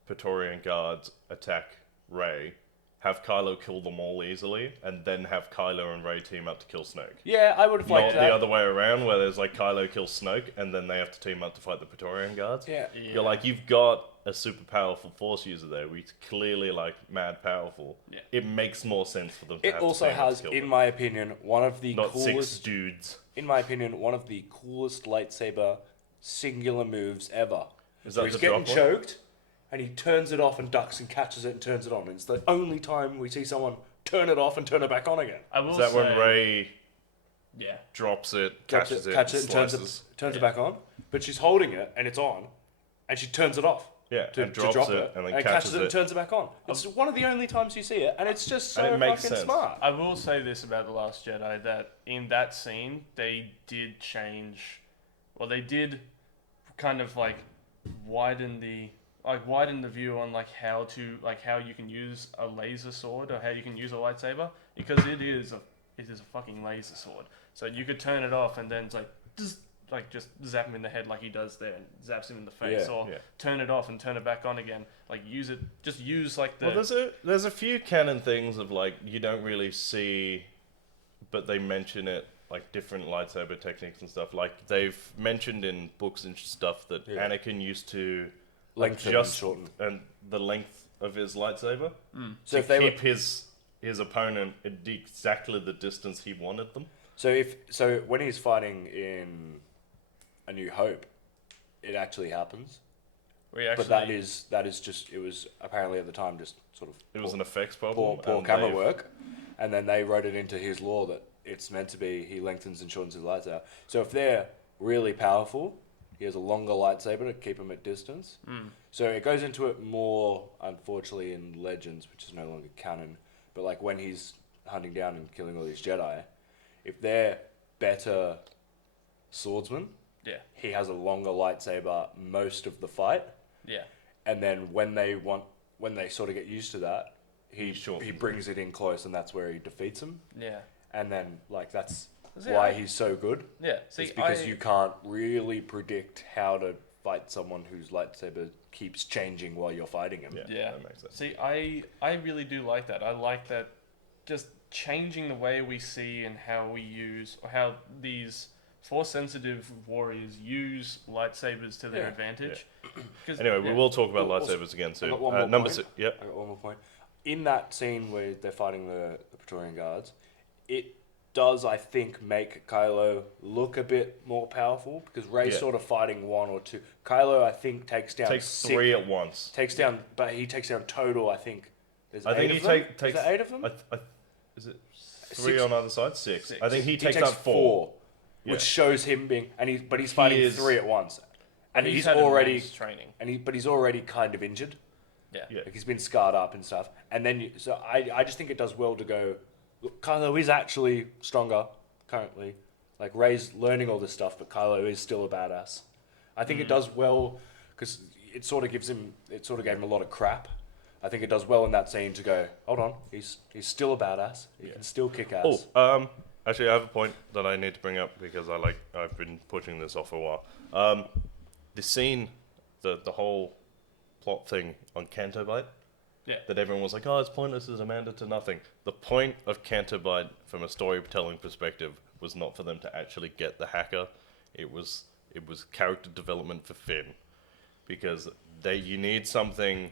Praetorian Guards attack Rey, have Kylo kill them all easily, and then have Kylo and Rey team up to kill Snoke. Yeah, I would have liked Not that. the other way around, where there's like Kylo kills Snoke, and then they have to team up to fight the Praetorian Guards. Yeah. You're like, you've got a super powerful Force user there, who's clearly like mad powerful. Yeah. It makes more sense for them to It have also to team up has, to kill in them. my opinion, one of the Not coolest. 6 dudes. In my opinion, one of the coolest lightsaber singular moves ever. Is that Where he's the getting drop one? choked, and he turns it off and ducks and catches it and turns it on. And it's the only time we see someone turn it off and turn it back on again. I will Is that say, when Rey Yeah. drops it, Drops catches it, catches and it, turns slices? it back on. But she's holding it and it's on, and she turns it off. Yeah, To and drops drop it, and then catches catches it and it. turns it back on. It's one of the only times you see it, and it's just so And it makes fucking sense. smart. I will say this about The Last Jedi, that in that scene, they did change, or they did kind of like widen the view on how you can use a laser sword or how you can use a lightsaber, because it is a fucking laser sword. So you could turn it off and then it's just zap him in the head like he does there, and zaps him in the face, Yeah, or yeah. turn it off and turn it back on again. Like use like the Well, there's a few canon things of like you don't really see, but they mention it like different lightsaber techniques and stuff. Like they've mentioned in books and stuff that Yeah. Anakin used to Lengthen and adjust shorten. and the length of his lightsaber So to if they keep his opponent at exactly the distance he wanted them. So when he's fighting in A New Hope, it actually happens. we actually But that is just, it was apparently at the time just sort of It was an effects problem. poor and camera they've- work, and then they wrote it into his lore that it's meant to be he lengthens and shortens his lightsaber. So if they're really powerful, he has a longer lightsaber to keep him at distance. So it goes into it more, unfortunately, in Legends, which is no longer canon. But like when he's hunting down and killing all these Jedi, if they're better swordsmen, yeah. he has a longer lightsaber most of the fight. Yeah. And then when they sort of get used to that, he shortens brings it in close, and that's where he defeats him. Yeah. And then like that's See, why I- he's so good. Yeah. See, It's because you can't really predict how to fight someone whose lightsaber keeps changing while you're fighting him. Yeah, Yeah. that makes sense. See, I really do like that. I like that just changing the way we see and how we use, or how these force-sensitive warriors use lightsabers to their Yeah. advantage. 'Cause- Anyway, we yeah. will talk about Well, also, lightsabers again I soon. got one more Number point. 6. Yep. I got one more point. In that scene where they're fighting the Praetorian Guards, it does, I think, make Kylo look a bit more powerful, because Rey's Yeah. sort of fighting one or two. Kylo, I think, takes down Takes six, 3 at once. but he takes down total, I think, there's I think eight he of them? takes. Is there 8 of them? Is it 3 Six. on either side? 6. Six. I think he takes takes out 4. which Yeah. shows him being, but he's fighting is- 3 at once, and he's had already, immense training. but he's already kind of injured. Yeah. Yeah. Like he's been scarred up and stuff. And then, I just think it does well to go, look, Kylo is actually stronger currently. Like Rey's learning all this stuff, but Kylo is still a badass. I think it does well, because it sort of gave him a lot of crap. I think it does well in that scene to go, hold on, he's still a badass. He can still kick ass. Oh, actually, I have a point that I need to bring up because I've been pushing this off for a while. The scene, the whole plot thing on Canto Bight, Yeah. that everyone was like, oh, it's pointless as Amanda to nothing. The point of Canto Bight, from a storytelling perspective, was not for them to actually get the hacker. It was character development for Finn, because you need something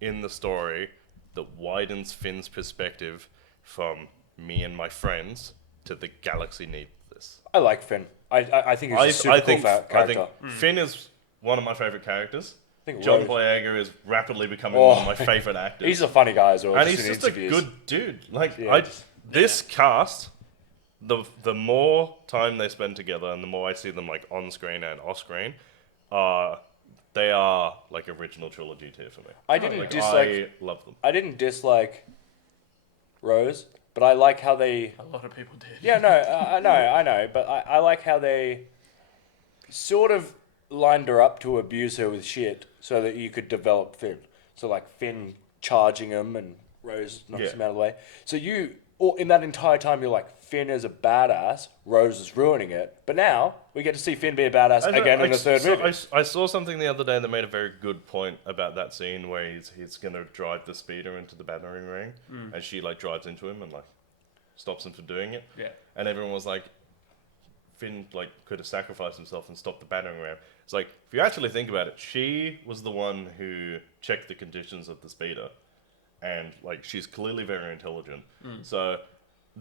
in the story that widens Finn's perspective from me and my friends to the galaxy needs this. I like Finn. I think he's a super cool character. I think Finn is one of my favorite characters. I think John Rose- Boyega is rapidly becoming one of my favorite actors. He's a funny guy as well. and just he's in just interviews. a good dude. Like Yeah. this cast, the more time they spend together and the more I see them like on screen and off screen, are they are like original trilogy tier for me. I didn't Like dislike. I love them. I didn't dislike Rose, but I like how they. A lot of people did. Yeah, no, I know, but I like how they sort of lined her up to abuse her with shit so that you could develop Finn. So like Finn charging him and Rose knocks Yeah. him out of the way. So or in that entire time, you're like, Finn is a badass, Rose is ruining it. But now we get to see Finn be a badass again in the third movie. I saw something the other day that made a very good point about that scene where he's gonna drive the speeder into the battering ring, and she like drives into him and like stops him from doing it. Yeah. And everyone was like, Finn like could have sacrificed himself and stopped the battering ram. It's like, if you actually think about it, she was the one who checked the conditions of the speeder, and like she's clearly very intelligent. So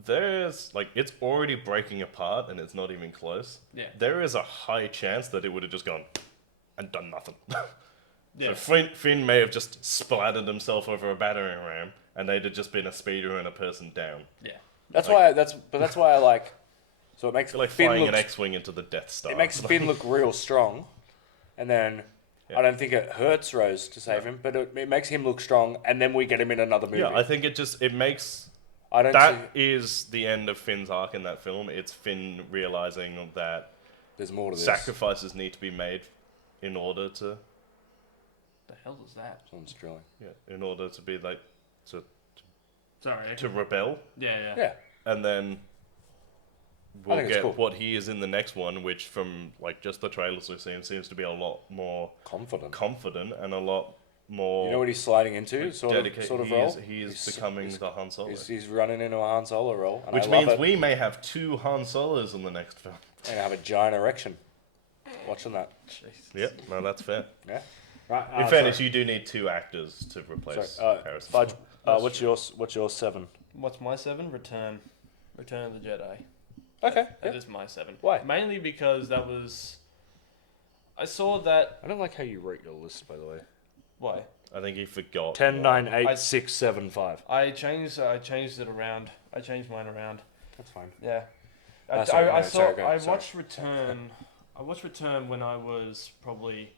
there's like, it's already breaking apart and it's not even close. Yeah. There is a high chance that it would have just gone and done nothing. Yeah. So Finn may have just splattered himself over a battering ram, and they'd have just been a speeder and a person down. Yeah. That's why I like. So it makes It's like Finn flying look. an X-wing into the Death Star. It makes Finn look real strong, and then Yeah. I don't think it hurts Rose to save him, but it makes him look strong, and then we get him in another movie. Yeah, I think it makes I don't that see is the end of Finn's arc in that film. It's Finn realizing that there's more to this. sacrifices need to be made in order to The hell is that? Someone's drilling. in order to be like Sorry. to rebel, Yeah. Yeah, and then I we'll think it's get cool. what he is in the next one, which from like just the trailers we've seen seems to be a lot more confident. and a lot more You know what he's sliding into? like, Sort dedicated. of he role. is becoming the Han Solo, He's running into a Han Solo role, and which I love means it. we may have 2 Han Solos in the next film. And I have a giant erection. Watching that. Jesus. Yep, no, that's fair. Yeah. Right. In fairness, you do need 2 acters to replace Sorry, Harrison. Fudge. That's What's your 7? What's my 7? Return of the Jedi. Okay. That is my 7. Why? Mainly because that was. I saw that. I don't like how you wrote your list, by the way. Why? I think he forgot. 10, 9, 8, I- 6, 7, 5. I changed it around. I changed mine around. That's fine. Yeah. Sorry, I no, sorry, saw. go, I sorry. watched Return. I watched Return when I was probably.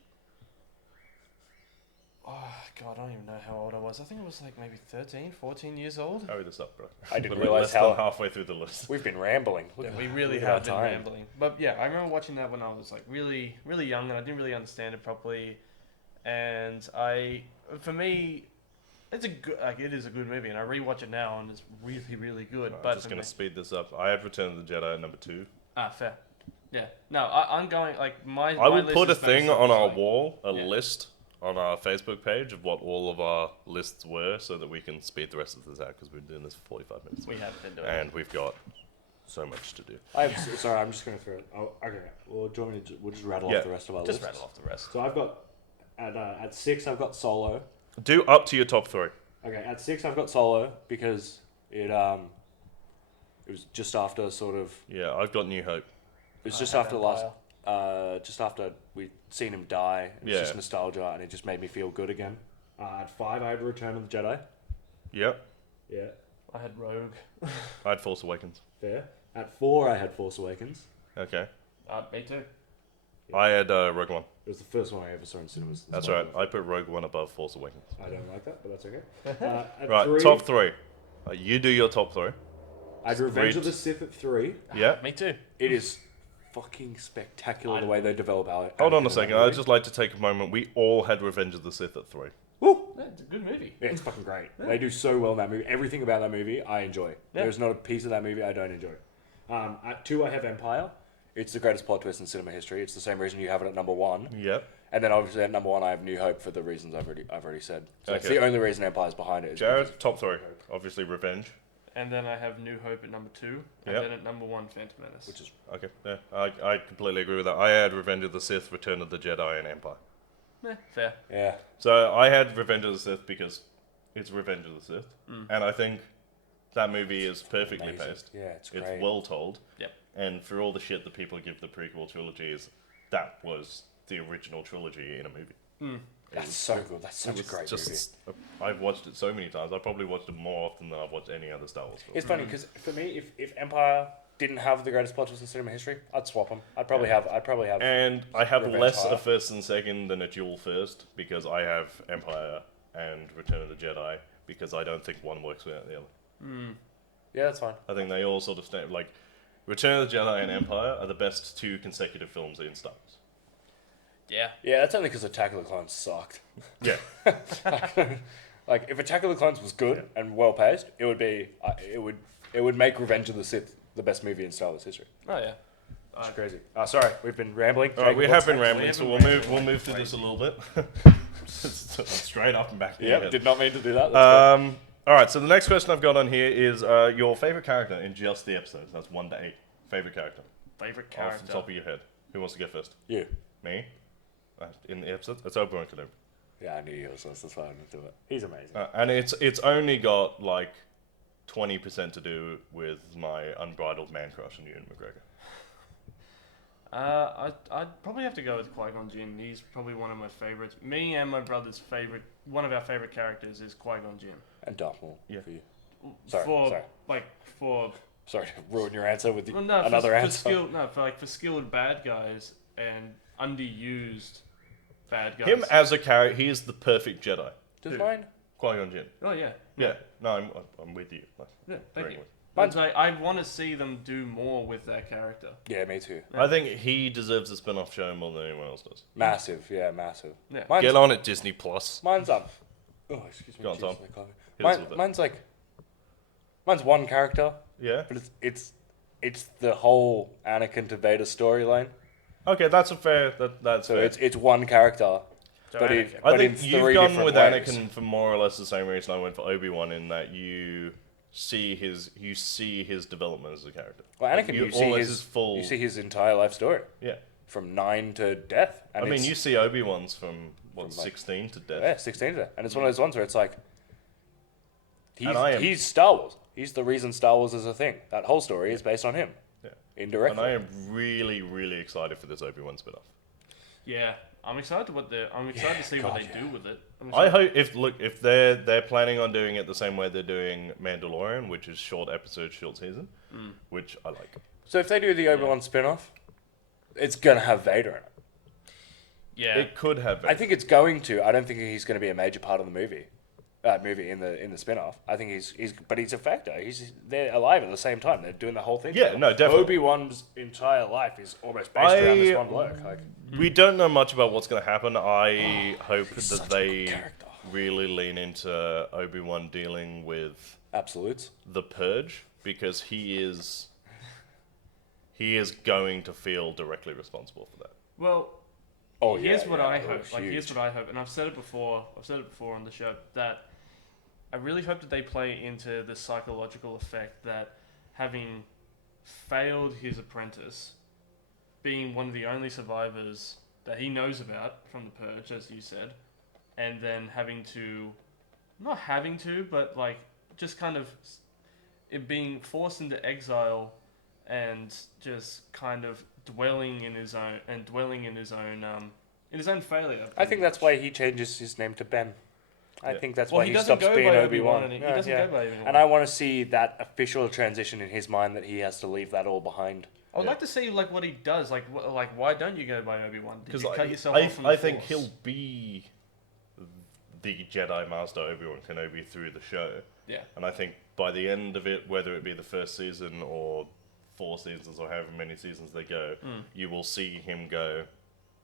Oh God, I don't even know how old I was. I think it was like maybe 13, 14 years old. Hurry this up, bro. I didn't We're realise less how- than halfway through the list. We've been rambling. Yeah, we really Look at our have been time. rambling. But yeah, I remember watching that when I was like really, really young, and I didn't really understand it properly. And for me, it's a good, like it is a good movie, and I rewatch it now, and it's really, really good. I'm but just for gonna me- speed this up. I had Return of the Jedi at number 2. fair. Yeah. No, I'm going like my. I my will list put a is based thing on our like- wall, a Yeah. list on our Facebook page of what all of our lists were, so that we can speed the rest of this out because we've been doing this for 45 minutes, We have been doing. and we've got so much to do. Sorry, I'm just going to throw it. Oh, okay. Well, do you want me to we'll just rattle Yeah. off the rest of our Just list? rattle off the rest. So I've got, at 6, I've got Solo. Do up to your top 3. Okay, at 6, I've got Solo because it was just after sort of, Yeah, I've got New Hope. it was I just have after the last, Empire. just after we'd seen him die. It was Yeah. just nostalgia, and it just made me feel good again. At 5, I had Return of the Jedi. Yep, Yeah, I had Rogue. I had Force Awakens. fair. At 4, I had Force Awakens. Okay, Me too. I had Rogue One. It was the first one I ever saw in cinemas. That's right. I put Rogue One above Force Awakens. I don't like that, but that's okay. At Right, 3, top 3. You do your top 3. I had Revenge of Great. the Sith at 3. Yeah. Me too. It is fucking spectacular the way they develop our. Hold on a second. I'd just like to take a moment. We all had Revenge of the Sith at 3. Woo! Yeah, it's a good movie. Yeah, it's fucking great. They do so well in that movie. Everything about that movie, I enjoy. Yeah. There's not a piece of that movie I don't enjoy. At 2, I have Empire. It's the greatest plot twist in cinema history. It's the same reason you have it at number 1. Yep. And then obviously at number 1, I have New Hope for the reasons I've already said. So that's Okay. the only reason Empire's behind it. Is Jared, because- top 3. Obviously, Revenge. And then I have New Hope at number 2, and Yep. then at number 1, Phantom Menace. which is Okay, yeah, I completely agree with that. I had Revenge of the Sith, Return of the Jedi, and Empire. Fair. yeah. So I had Revenge of the Sith because it's Revenge of the Sith, Mm. and I think that movie is perfectly Amazing. paced. Yeah, it's It's great. well told. Yep. And for all the shit that people give the prequel trilogies, that was the original trilogy in a movie. That's so good. That's such a It's great just, movie. I've watched it so many times. I've probably watched it more often than I've watched any other Star Wars film. It's funny because for me, if Empire didn't have the greatest plot twist in cinema history, I'd swap them. I'd probably have. And I have Revenge less higher. a first and second than a dual first because I have Empire and Return of the Jedi because I don't think one works without the other. Yeah, that's fine. I think they all sort of stand like Return of the Jedi and Empire are the best 2 consecutive films in Star Wars. Yeah. Yeah, that's only because Attack of the Clones sucked. Yeah, Like, if Attack of the Clones was good and well paced, it would be. It would make Revenge of the Sith the best movie in Star Wars history. Oh yeah. It's crazy. Sorry, we've been rambling. all right, we Jacob, have been what's next? rambling, We so have we'll been move rambling. we'll move through this a little bit. Straight up and back. in your Yep, head. did not mean to do that. That's All right, so the next question I've got on here is your favorite character in just the episodes. That's 1 to 8. Favorite character Favorite off character. the top of your head. Who wants to go first? good. You. Me. In the episodes, it's Obi-Wan Kenobi. Yeah, I knew you was. That's why I didn't do it. He's amazing. And it's only got like 20% to do with my unbridled man crush on Ewan McGregor. I'd probably have to go with Qui-Gon Jinn. He's probably one of my favorites. Me and my brother's favorite, one of our favorite characters is Qui-Gon Jinn. And Darth Maul. Yeah. For you. For Sorry. Sorry to ruin your answer with well, no, another for answer. for skilled bad guys and underused bad guys. Him as a character, he is the perfect Jedi. Does Who? mine? Qui-Gon Jinn. Oh yeah. Yeah. No, I'm with you. Like, Yeah, thank very you. with- But I want to see them do more with that character. Yeah, me too. I think he deserves a spin-off show more than anyone else does. Massive. Yeah, massive. Yeah. Mine's, Get on it, Disney Plus. mine's up. Oh, excuse me. Go on, jeez, Tom. my coffee. Hit us with it. Mine's like. Mine's one character, Yeah. but it's the whole Anakin to Vader storyline. Okay, that's a fair. That's So fair. it's one character, So but Anakin. I but in think you've three gone different with ways. Anakin for more or less the same reason I went for Obi-Wan, in that you see his development as a character. Well, Like, Anakin, you you see almost his full. you see his entire life story Yeah, from 9 to death. And I mean, it's- you see Obi-Wan's from From, like- 16 to death. yeah, 16 to death, and it's one of those ones where it's like And I am- he's Star Wars. He's the reason Star Wars is a thing. That whole story is based on him. Yeah. Indirectly. And I am really, really excited for this Obi-Wan spin-off. Yeah, I'm excited to see what God, they do with it. I'm I excited- hope if they're planning on doing it the same way they're doing Mandalorian, which is short episode, short season, which I like. So if they do the Obi-Wan spin-off, it's gonna have Vader in it. Yeah. It could have. I think it's going to. I don't think he's going to be a major part of the movie. In the spin-off. I think he's a factor. They're alive at the same time. They're doing the whole thing. Yeah, together. no, definitely. Obi-Wan's entire life is almost based around this one bloke. Like, We don't know much about what's going to happen. I hope that such a good they character. really lean into Obi-Wan dealing with absolutes. the Purge, because he is going to feel directly responsible for that. well, Oh here's what I it hope. was Like, here's huge. what I hope, and I've said it before. On the show that I really hope that they play into the psychological effect that having failed his apprentice, being one of the only survivors that he knows about from the Purge, as you said, and then not having to, but like just kind of it being forced into exile and just kind of dwelling in his own failure. I think that's why he changes his name to Ben. I Yeah. think that's Well, why he he doesn't stops go being by Obi-Wan. Obi-Wan, and he Yeah, doesn't yeah. go by Obi-Wan. And I want to see that official transition in his mind that he has to leave that all behind. I would Yeah. like to see like what he does. Like why don't you go by Obi-Wan? Did Because you cut yourself I off from the think Force? he'll be the Jedi Master Obi-Wan Kenobi through the show. Yeah. And I think by the end of it, whether it be the first season or 4 seasons or however many seasons they go, you will see him go,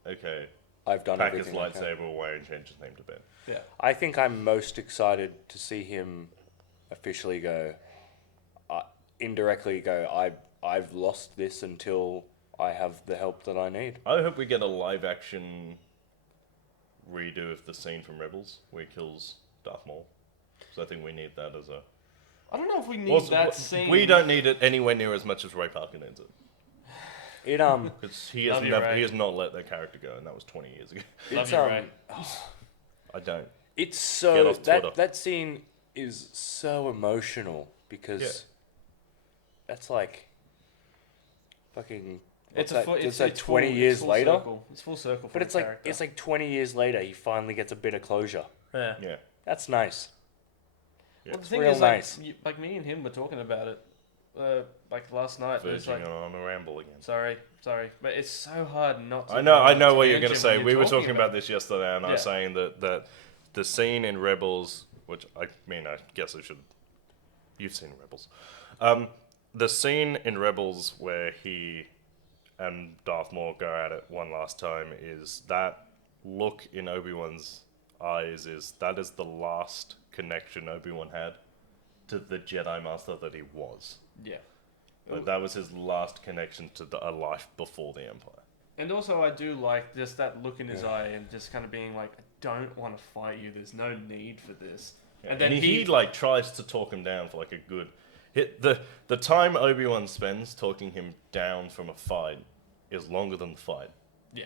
okay, I've done pack his everything I can. lightsaber away and change his name to Ben. Yeah. I think I'm most excited to see him officially go, indirectly go, I've lost this until I have the help that I need. I hope we get a live-action redo of the scene from Rebels where he kills Darth Maul. So I think we need that as a... I don't know if we need Also, that scene. we don't need it anywhere near as much as Ray Parker needs it. It Because he has Love you, never, Ray. he has not let that character go, and that was 20 years ago. Love it's you, Ray. I don't. it's Get so off Twitter. that scene is so emotional because Yeah. that's like fucking. It's what's a full, that? it's, like it's 20 full, years it's full later. Circle. It's full circle. For But the it's like character. it's like 20 years later he finally gets a bit of closure. Yeah. Yeah. That's nice. Yeah. Well, the It's thing real is, nice. like me and him were talking about it like last night. It was Verging like, on a ramble again. sorry, but it's so hard not to. I go know on a what you're going to tangent say. when We you're were talking about this yesterday, and I was Yeah. saying that the scene in Rebels, which I guess I should. You've seen Rebels. The scene in Rebels where he and Darth Maul go at it one last time is that look in Obi-Wan's eyes is the last connection Obi-Wan had to the Jedi Master that he was. Yeah. Like, that was his last connection to a life before the Empire. And also, I do like just that look in his eye and just kind of being like, I don't want to fight you. There's no need for this. And then he like tries to talk him down for like a good hit. The time Obi-Wan spends talking him down from a fight is longer than the fight. Yeah.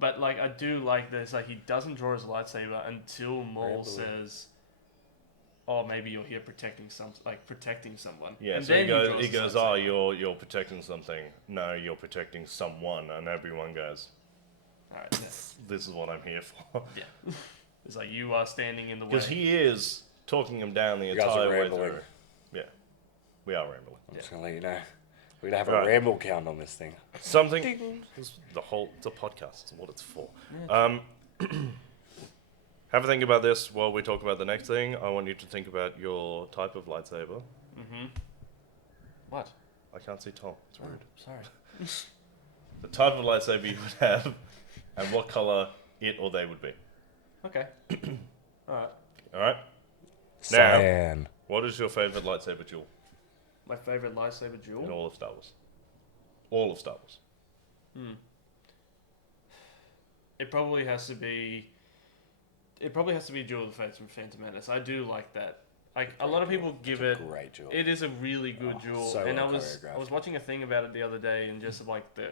But like, I do like this. Like, he doesn't draw his lightsaber until Maul says, "Oh, maybe you're here protecting someone." Yeah, and so then he goes, draws his "Oh, lightsaber. you're protecting something. No, you're protecting someone." And everyone goes, All right. "This is what I'm here for." Yeah. It's like, you are standing in the way. Because he is talking him down the You guys entire are way rambling. through. Yeah, we are rambling. I'm just gonna let you know. We're gonna have Right. a ramble count on this thing. Something. It's a podcast. It's what it's for. Have a think about this while we talk about the next thing. I want you to think about your type of lightsaber. Mm-hmm. What? I can't see Tom. It's rude. Sorry. The type of lightsaber you would have, and what color it or they would be. Okay. All right. All right. Cyan. What is your favorite lightsaber duel My favorite lightsaber in duel. all of Star Wars? All of Star Wars. It probably has to be. It probably has to be Duel of the Fates from Phantom Menace. I do like that. Like, a lot of people give it. Great duel. It is a really good duel, so and well I was choreographed. watching a thing about it the other day, and just like the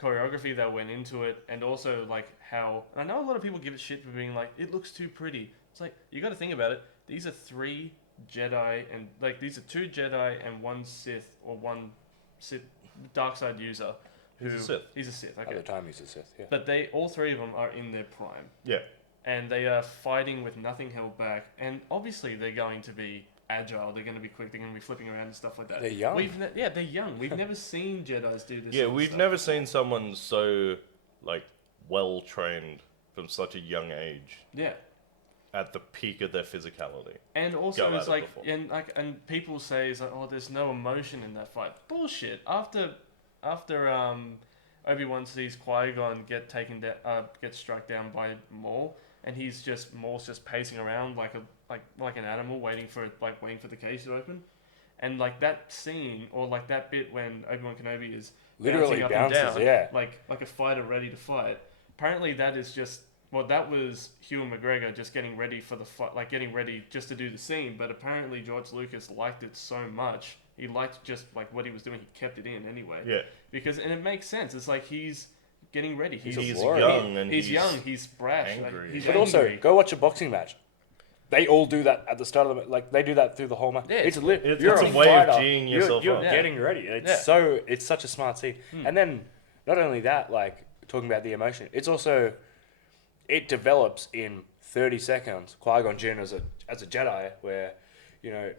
choreography that went into it, and also like how. And I know a lot of people give it shit for being like, it looks too pretty. It's like, you got to think about it. These are 3 Jedi, and like these are 2 Jedi and 1 Sith, or 1 Sith dark side user. He's a Sith. He's a Sith. At Okay. the time, he's a Sith. Yeah. But all 3 of them are in their prime. Yeah. And they are fighting with nothing held back. And obviously they're going to be agile. They're going to be quick. They're going to be flipping around and stuff like that. They're young. They're young. We've never seen Jedis do this. Yeah, sort of we've stuff. never seen someone so like well trained from such a young age Yeah. at the peak of their physicality. And also, Go it's at it like, before. and people say, it's like, oh, there's no emotion in that fight. Bullshit. After Obi-Wan sees Qui-Gon get struck down by Maul, and Maul's just pacing around like an animal waiting for the cage to open, and like that scene or like that bit when Obi-Wan Kenobi is Literally bouncing up bounces, and down, yeah. like a fighter ready to fight. Apparently, that is just. Well, that was Ewan McGregor just getting ready for the fight, like getting ready just to do the scene. But apparently, George Lucas liked it so much, he liked just like what he was doing. He kept it in anyway. Yeah. And it makes sense. It's like he's getting ready. He's warrior. young and he's young. He's brash. angry. Like, he's But angry. also, go watch a boxing match. They all do that at the start of the like they do that through the whole match. Yeah, it's it's lit. a You're way of fighter. geeing yourself You're up. Yeah. getting ready. It's Yeah. it's such a smart scene. And then not only that, like talking about the emotion, it's also it develops in 30 seconds. Qui-Gon Jinn as a Jedi, where you know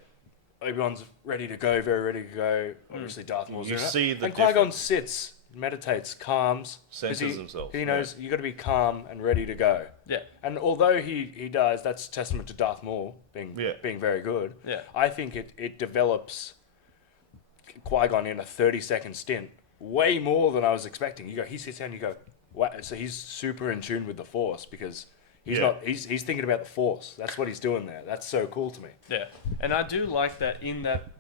Obi-Wan's ready to go, very ready to go. Obviously, Darth Maul's You doing it. see the and Qui-Gon difference. sits, meditates, calms, 'cause Centers himself, He knows you got to be calm and ready to go. Yeah. And although he does, that's testament to Darth Maul being very good. Yeah. I think it develops Qui-Gon in a 30-second stint way more than I was expecting. He sits down, you go, wow. So he's super in tune with the Force because he's thinking about the Force. That's what he's doing there. That's so cool to me. Yeah, and I do like that in that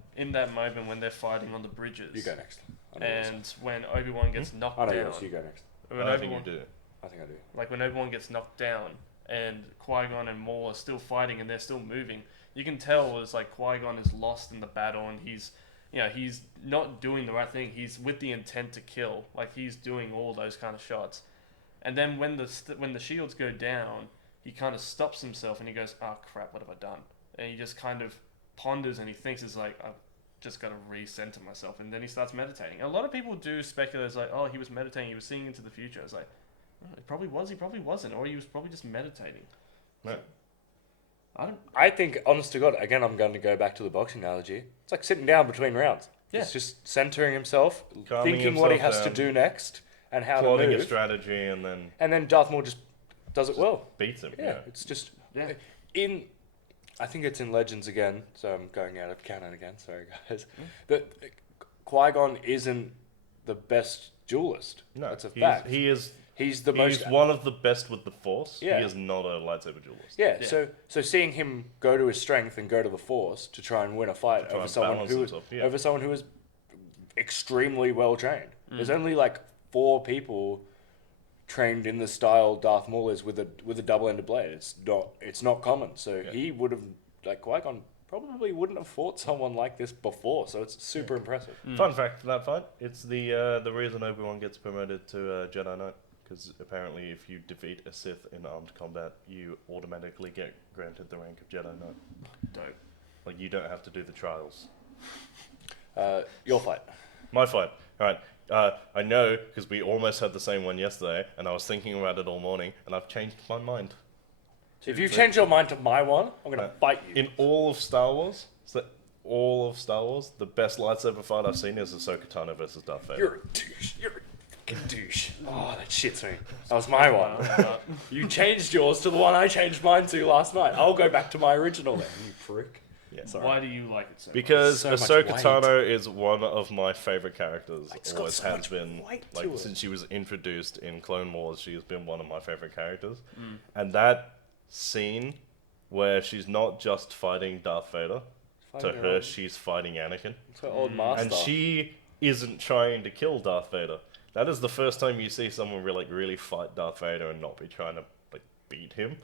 moment when they're fighting on the bridges. You go next. I know yours. And when Obi-Wan gets knocked I know down. yours. You go next. When I think Obi-Wan- you do. I think I do. Like when Obi-Wan gets knocked down and Qui-Gon and Maul are still fighting and they're still moving, you can tell it's like Qui-Gon is lost in the battle and he's not doing the right thing. He's with the intent to kill. Like he's doing all those kind of shots. And then when the shields go down, he kind of stops himself and he goes, "Oh crap, what have I done?" And he just kind of ponders and he thinks it's like, "I've just got to recenter myself." And then he starts meditating. A lot of people do speculate, it's like, "Oh, he was meditating. He was seeing into the future." It's like, oh, it probably was. He probably wasn't, or he was probably just meditating. No. I think, honest to God, again, I'm going to go back to the boxing analogy. It's like sitting down between rounds. Yeah. He's just centering himself, Calming thinking what he himself has to down. do next and how to Plotting a move. strategy and then Darth Maul just does it well. beats him. Yeah, it's just Yeah. I think it's in Legends again, so I'm going out of canon again. Sorry, guys. Mm. That Qui-Gon isn't the best duelist. No, That's a he's- fact. He is. He's the He's most. one of the best with the Force. Yeah. He is not a lightsaber duelist. Yeah, Yeah. so seeing him go to his strength and go to the Force to try and win a fight try over and someone balance who himself, yeah. over someone who is extremely well trained. Mm. There's only like 4 people trained in the style Darth Maul is with a double-ended blade. It's not common. So Yeah. he would have like Qui-Gon probably wouldn't have fought someone like this before. So it's super impressive. Fun fact for that fight: it's the reason Obi-Wan gets promoted to Jedi Knight. Because apparently, if you defeat a Sith in armed combat, you automatically get granted the rank of Jedi Knight. Dope. Like you don't have to do the trials. Your fight. My fight. All right. I know because we almost had the same one yesterday, and I was thinking about it all morning, and I've changed my mind. If you change your mind to my one, I'm gonna bite you. In all of Star Wars, the best lightsaber fight I've seen is Ahsoka Tano versus Darth Vader. You're a douche. You're a fucking douche. Oh, that shits me. That was my one. You changed yours to the one I changed mine to last night. I'll go back to my original then, you prick. Yeah. Sorry. Why do you like it so much? Because So much Ahsoka weight. Tano is one of my favorite characters. It's got Always so has much been. weight to Like it. since she was introduced in Clone Wars, she has been one of my favorite characters. Mm. And that scene where she's not just fighting Darth Vader, to Fighting her old- she's fighting Anakin, It's her old master. and she isn't trying to kill Darth Vader. That is the first time you see someone really fight Darth Vader and not be trying to like beat him.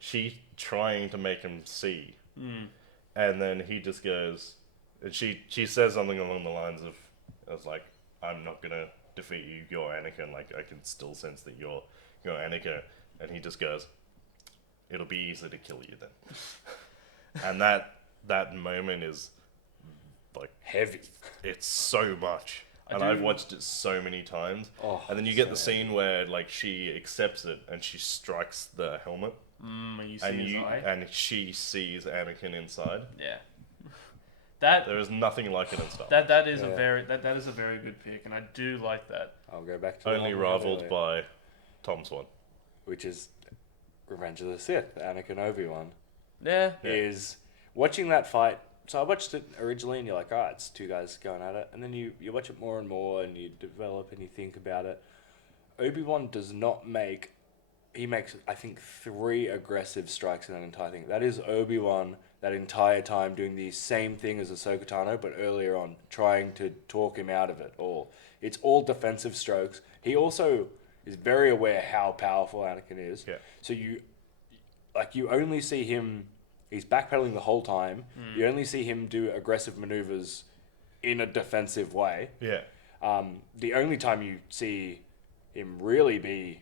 She's trying to make him see. And then he just goes, and she says something along the lines of, I was like, I'm not gonna defeat you, you're Anakin, like I can still sense that you're Anakin. And he just goes, it'll be easy to kill you then. And that moment is like, heavy. it's so much. And I've watched it so many times. Oh, And then you so get the scene where like she accepts it and she strikes the helmet. And you see his eye. And she sees Anakin inside. Yeah. That There is nothing like it in Star Wars. that is Yeah. that is a very good pick, and I do like that. I'll go back to Only the one we had rivaled earlier, by Tom Swan. which is Revenge of the Sith. Anakin Obi-Wan Yeah. is watching that fight. So I watched it originally, and you're like, "Ah, it's 2 guys going at it," and then you watch it more and more, and you develop and you think about it. Obi-Wan does not make. He makes, I think, 3 aggressive strikes in that entire thing. That is Obi-Wan that entire time doing the same thing as Ahsoka Tano, but earlier on, trying to talk him out of it all. It's all defensive strokes. He also is very aware how powerful Anakin is. Yeah. So you only see him, he's backpedaling the whole time. You only see him do aggressive maneuvers in a defensive way. Yeah. The only time you see him really be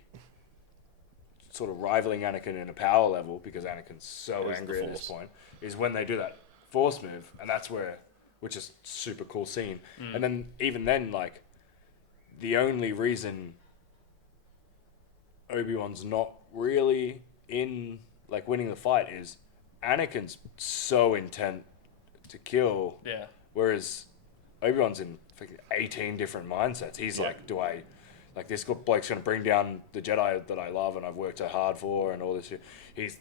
sort of rivaling Anakin in a power level, because Anakin's so Is the angry at this Force. point, is when they do that Force move, and that's where, which is super cool scene. And then even then, like, the only reason Obi-Wan's not really in like winning the fight is Anakin's so intent to kill, Yeah. whereas Obi-Wan's in fucking 18 different mindsets. He's Yeah. like, like this bloke's gonna bring down the Jedi that I love and I've worked so hard for and all this shit. He's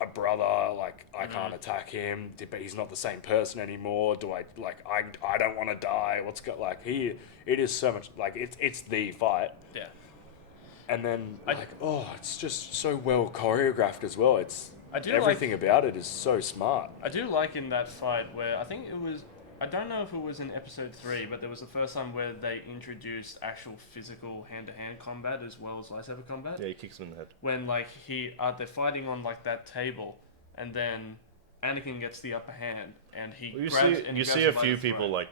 a brother, like I can't attack him, but he's not the same person anymore. I don't want to die. It is so much like it's the fight. Yeah. And then, I- it's just so well choreographed as well. I do Everything about it is so smart. I do like in that fight where I think it was, I don't know if it was in episode 3, but there was the first time where they introduced actual physical hand-to-hand combat as well as lightsaber combat. Yeah, he kicks him in the head. When like they're fighting on like that table, and then Anakin gets the upper hand, and he Well, grabs. you see a few people like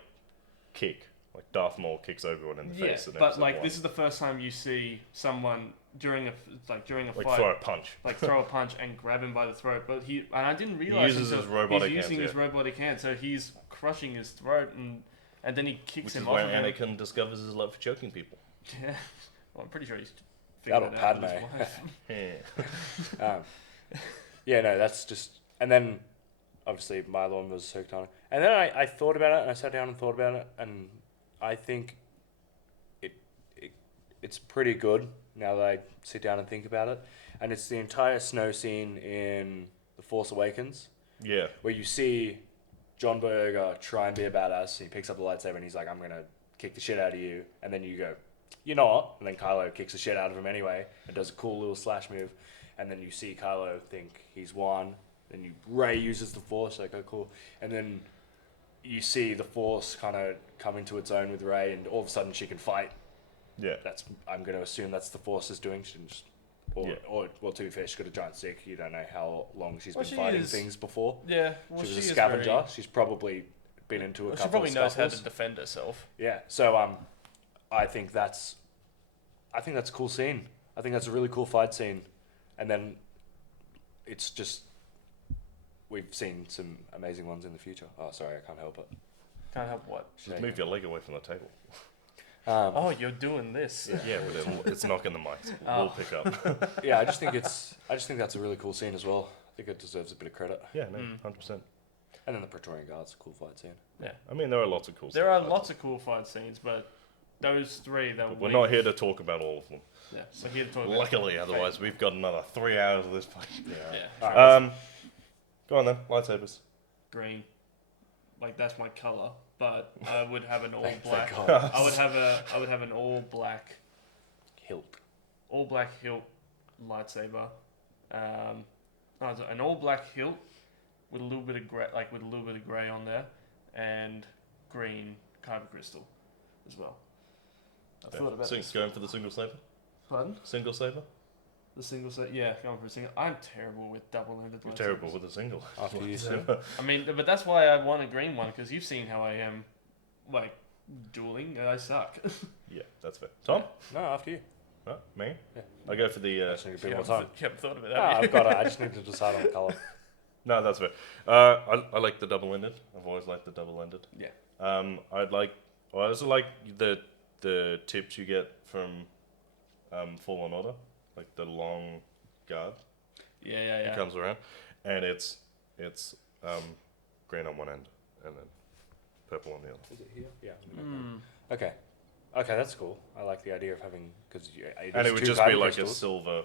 kick. Like Darth Maul kicks Obi-Wan in the Yeah, face. in but episode like 1. this is the first time you see someone during a like fight. throw a punch. Like throw a punch and grab him by the throat, but I didn't realize uses until his robotic he's using hands, his yeah. robotic hand, so he's crushing his throat and then he kicks Which him is off. where of him. Anakin discovers his love for choking people. Yeah, well, I'm pretty sure he's figured That'll it out with Padme. his wife. Yeah. Yeah, no, that's just, and then obviously my lawn was soaked on it. And then I thought about it, and I sat down and thought about it, and I think it's pretty good now that I sit down and think about it. And it's the entire snow scene in The Force Awakens, Yeah. where you see John Boyega try and be a badass. He picks up the lightsaber and he's like, I'm going to kick the shit out of you. And then you go, you're not. And then Kylo kicks the shit out of him anyway and does a cool little slash move. And then you see Kylo think he's won. Then Rey uses the Force, like, oh, cool. And then you see the Force kind of come into its own with Rey, and all of a sudden she can fight. Yeah. I'm going to assume that's the Force is doing. She didn't just, or well, to be fair, she's got a giant stick. You don't know how long she's been fighting things before. Yeah, well, she was she a is scavenger. very- She's probably been into a Well, couple she probably of knows how scuffles. to defend herself. Yeah, so I think that's a cool scene. I think that's a really cool fight scene, and then it's just we've seen some amazing ones in the future. Oh, sorry, I can't help it. Can't help what. Just move your leg away from the table. Oh, you're doing this. Yeah, well, it's knocking the mics. We'll pick up. Yeah, I just think that's a really cool scene as well. I think it deserves a bit of credit. Yeah, no, 100%. And then the Praetorian Guard's a cool fight scene. Yeah. I mean, there are lots of cool There stuff are out lots of cool fight scenes, but those three that But we're not here to talk about all of them. Yeah, we're here to talk about. Luckily, otherwise we've got another 3 hours of this fucking. Yeah. Go on then, lightsabers. Green. Like that's my color, but I would have an all Thank black. God. I would have an all black Hilt. hilt lightsaber. No, it's an all black hilt with a little bit of gray, on there, and green kyber crystal as well. I thought about this. Going for the single saber? Pardon? Single saber? The single set, yeah, going for a single. I'm terrible with double-ended You're lightsabers. terrible with a single. After you lightsaber. I mean, but that's why I want a green one, because you've seen how I am, like, dueling, and I suck. Yeah, that's fair. Tom? No, after you. No, me? Yeah. I go for the. I just need a bit more time. Haven't thought of it, No, have you? I've got it. I just need to decide on the colour. No, that's fair. I like the double-ended. I've always liked the double-ended. Yeah. I also like the tips you get from Fallen Order, like the long guard. Yeah. It comes around, and it's green on one end and then purple on the other. Is it here? Yeah. Mm. Okay, that's cool. I like the idea of having And it would just be like a silver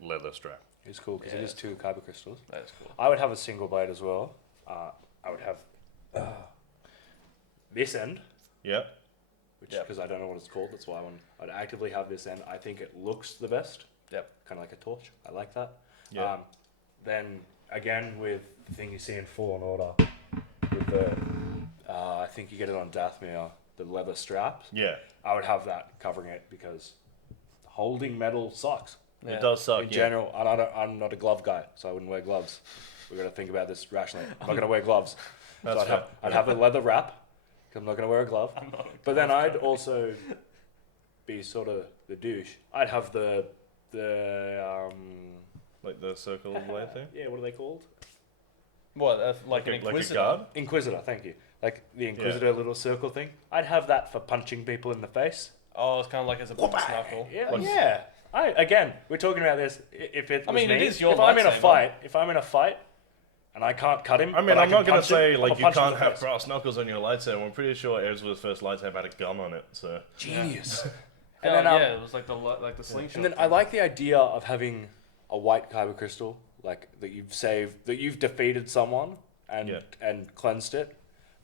leather strap. It's cool because Yeah, it is that's 2 kyber crystals. That is cool. I would have a single blade as well. I would have this end, Yeah. which Yep. because I don't know what it's called, that's why I'd actively have this end. I think it looks the best. Yep. Kind of like a torch. I like that. Yeah. Then again with the thing you see in Fallen Order, with the I think you get it on Dathomir, the leather straps. Yeah. I would have that covering it because holding metal sucks. Yeah. It does suck. In general, I'm not a glove guy, so I wouldn't wear gloves. We've got to think about this rationally. I'm not going to wear gloves. That's so fair. I'd have a leather wrap, because I'm not going to wear a glove. But then I'd also be sort of the douche. I'd have the Like the circle blade thing. yeah, what are they called? What, like an Like a Inquisitor? guard. Inquisitor, thank you. Like the Inquisitor little circle thing. I'd have that for punching people in the face. Oh, it's kind of like as a box knuckle. Yeah, Like- yeah. We're talking about this. If it, I was mean, me, it is your if I'm in a lightsaber. fight, and I can't cut him. I mean, but I'm can not gonna punch him, say I'm like gonna you punch him in can't the have face. brass knuckles on your lightsaber. I'm pretty sure Ezra's first lightsaber had a gun on it. So Genius. And And then, yeah, it was like the slingshot. And then I like the idea of having a white kyber crystal, like that you've saved, that you've defeated someone and cleansed it.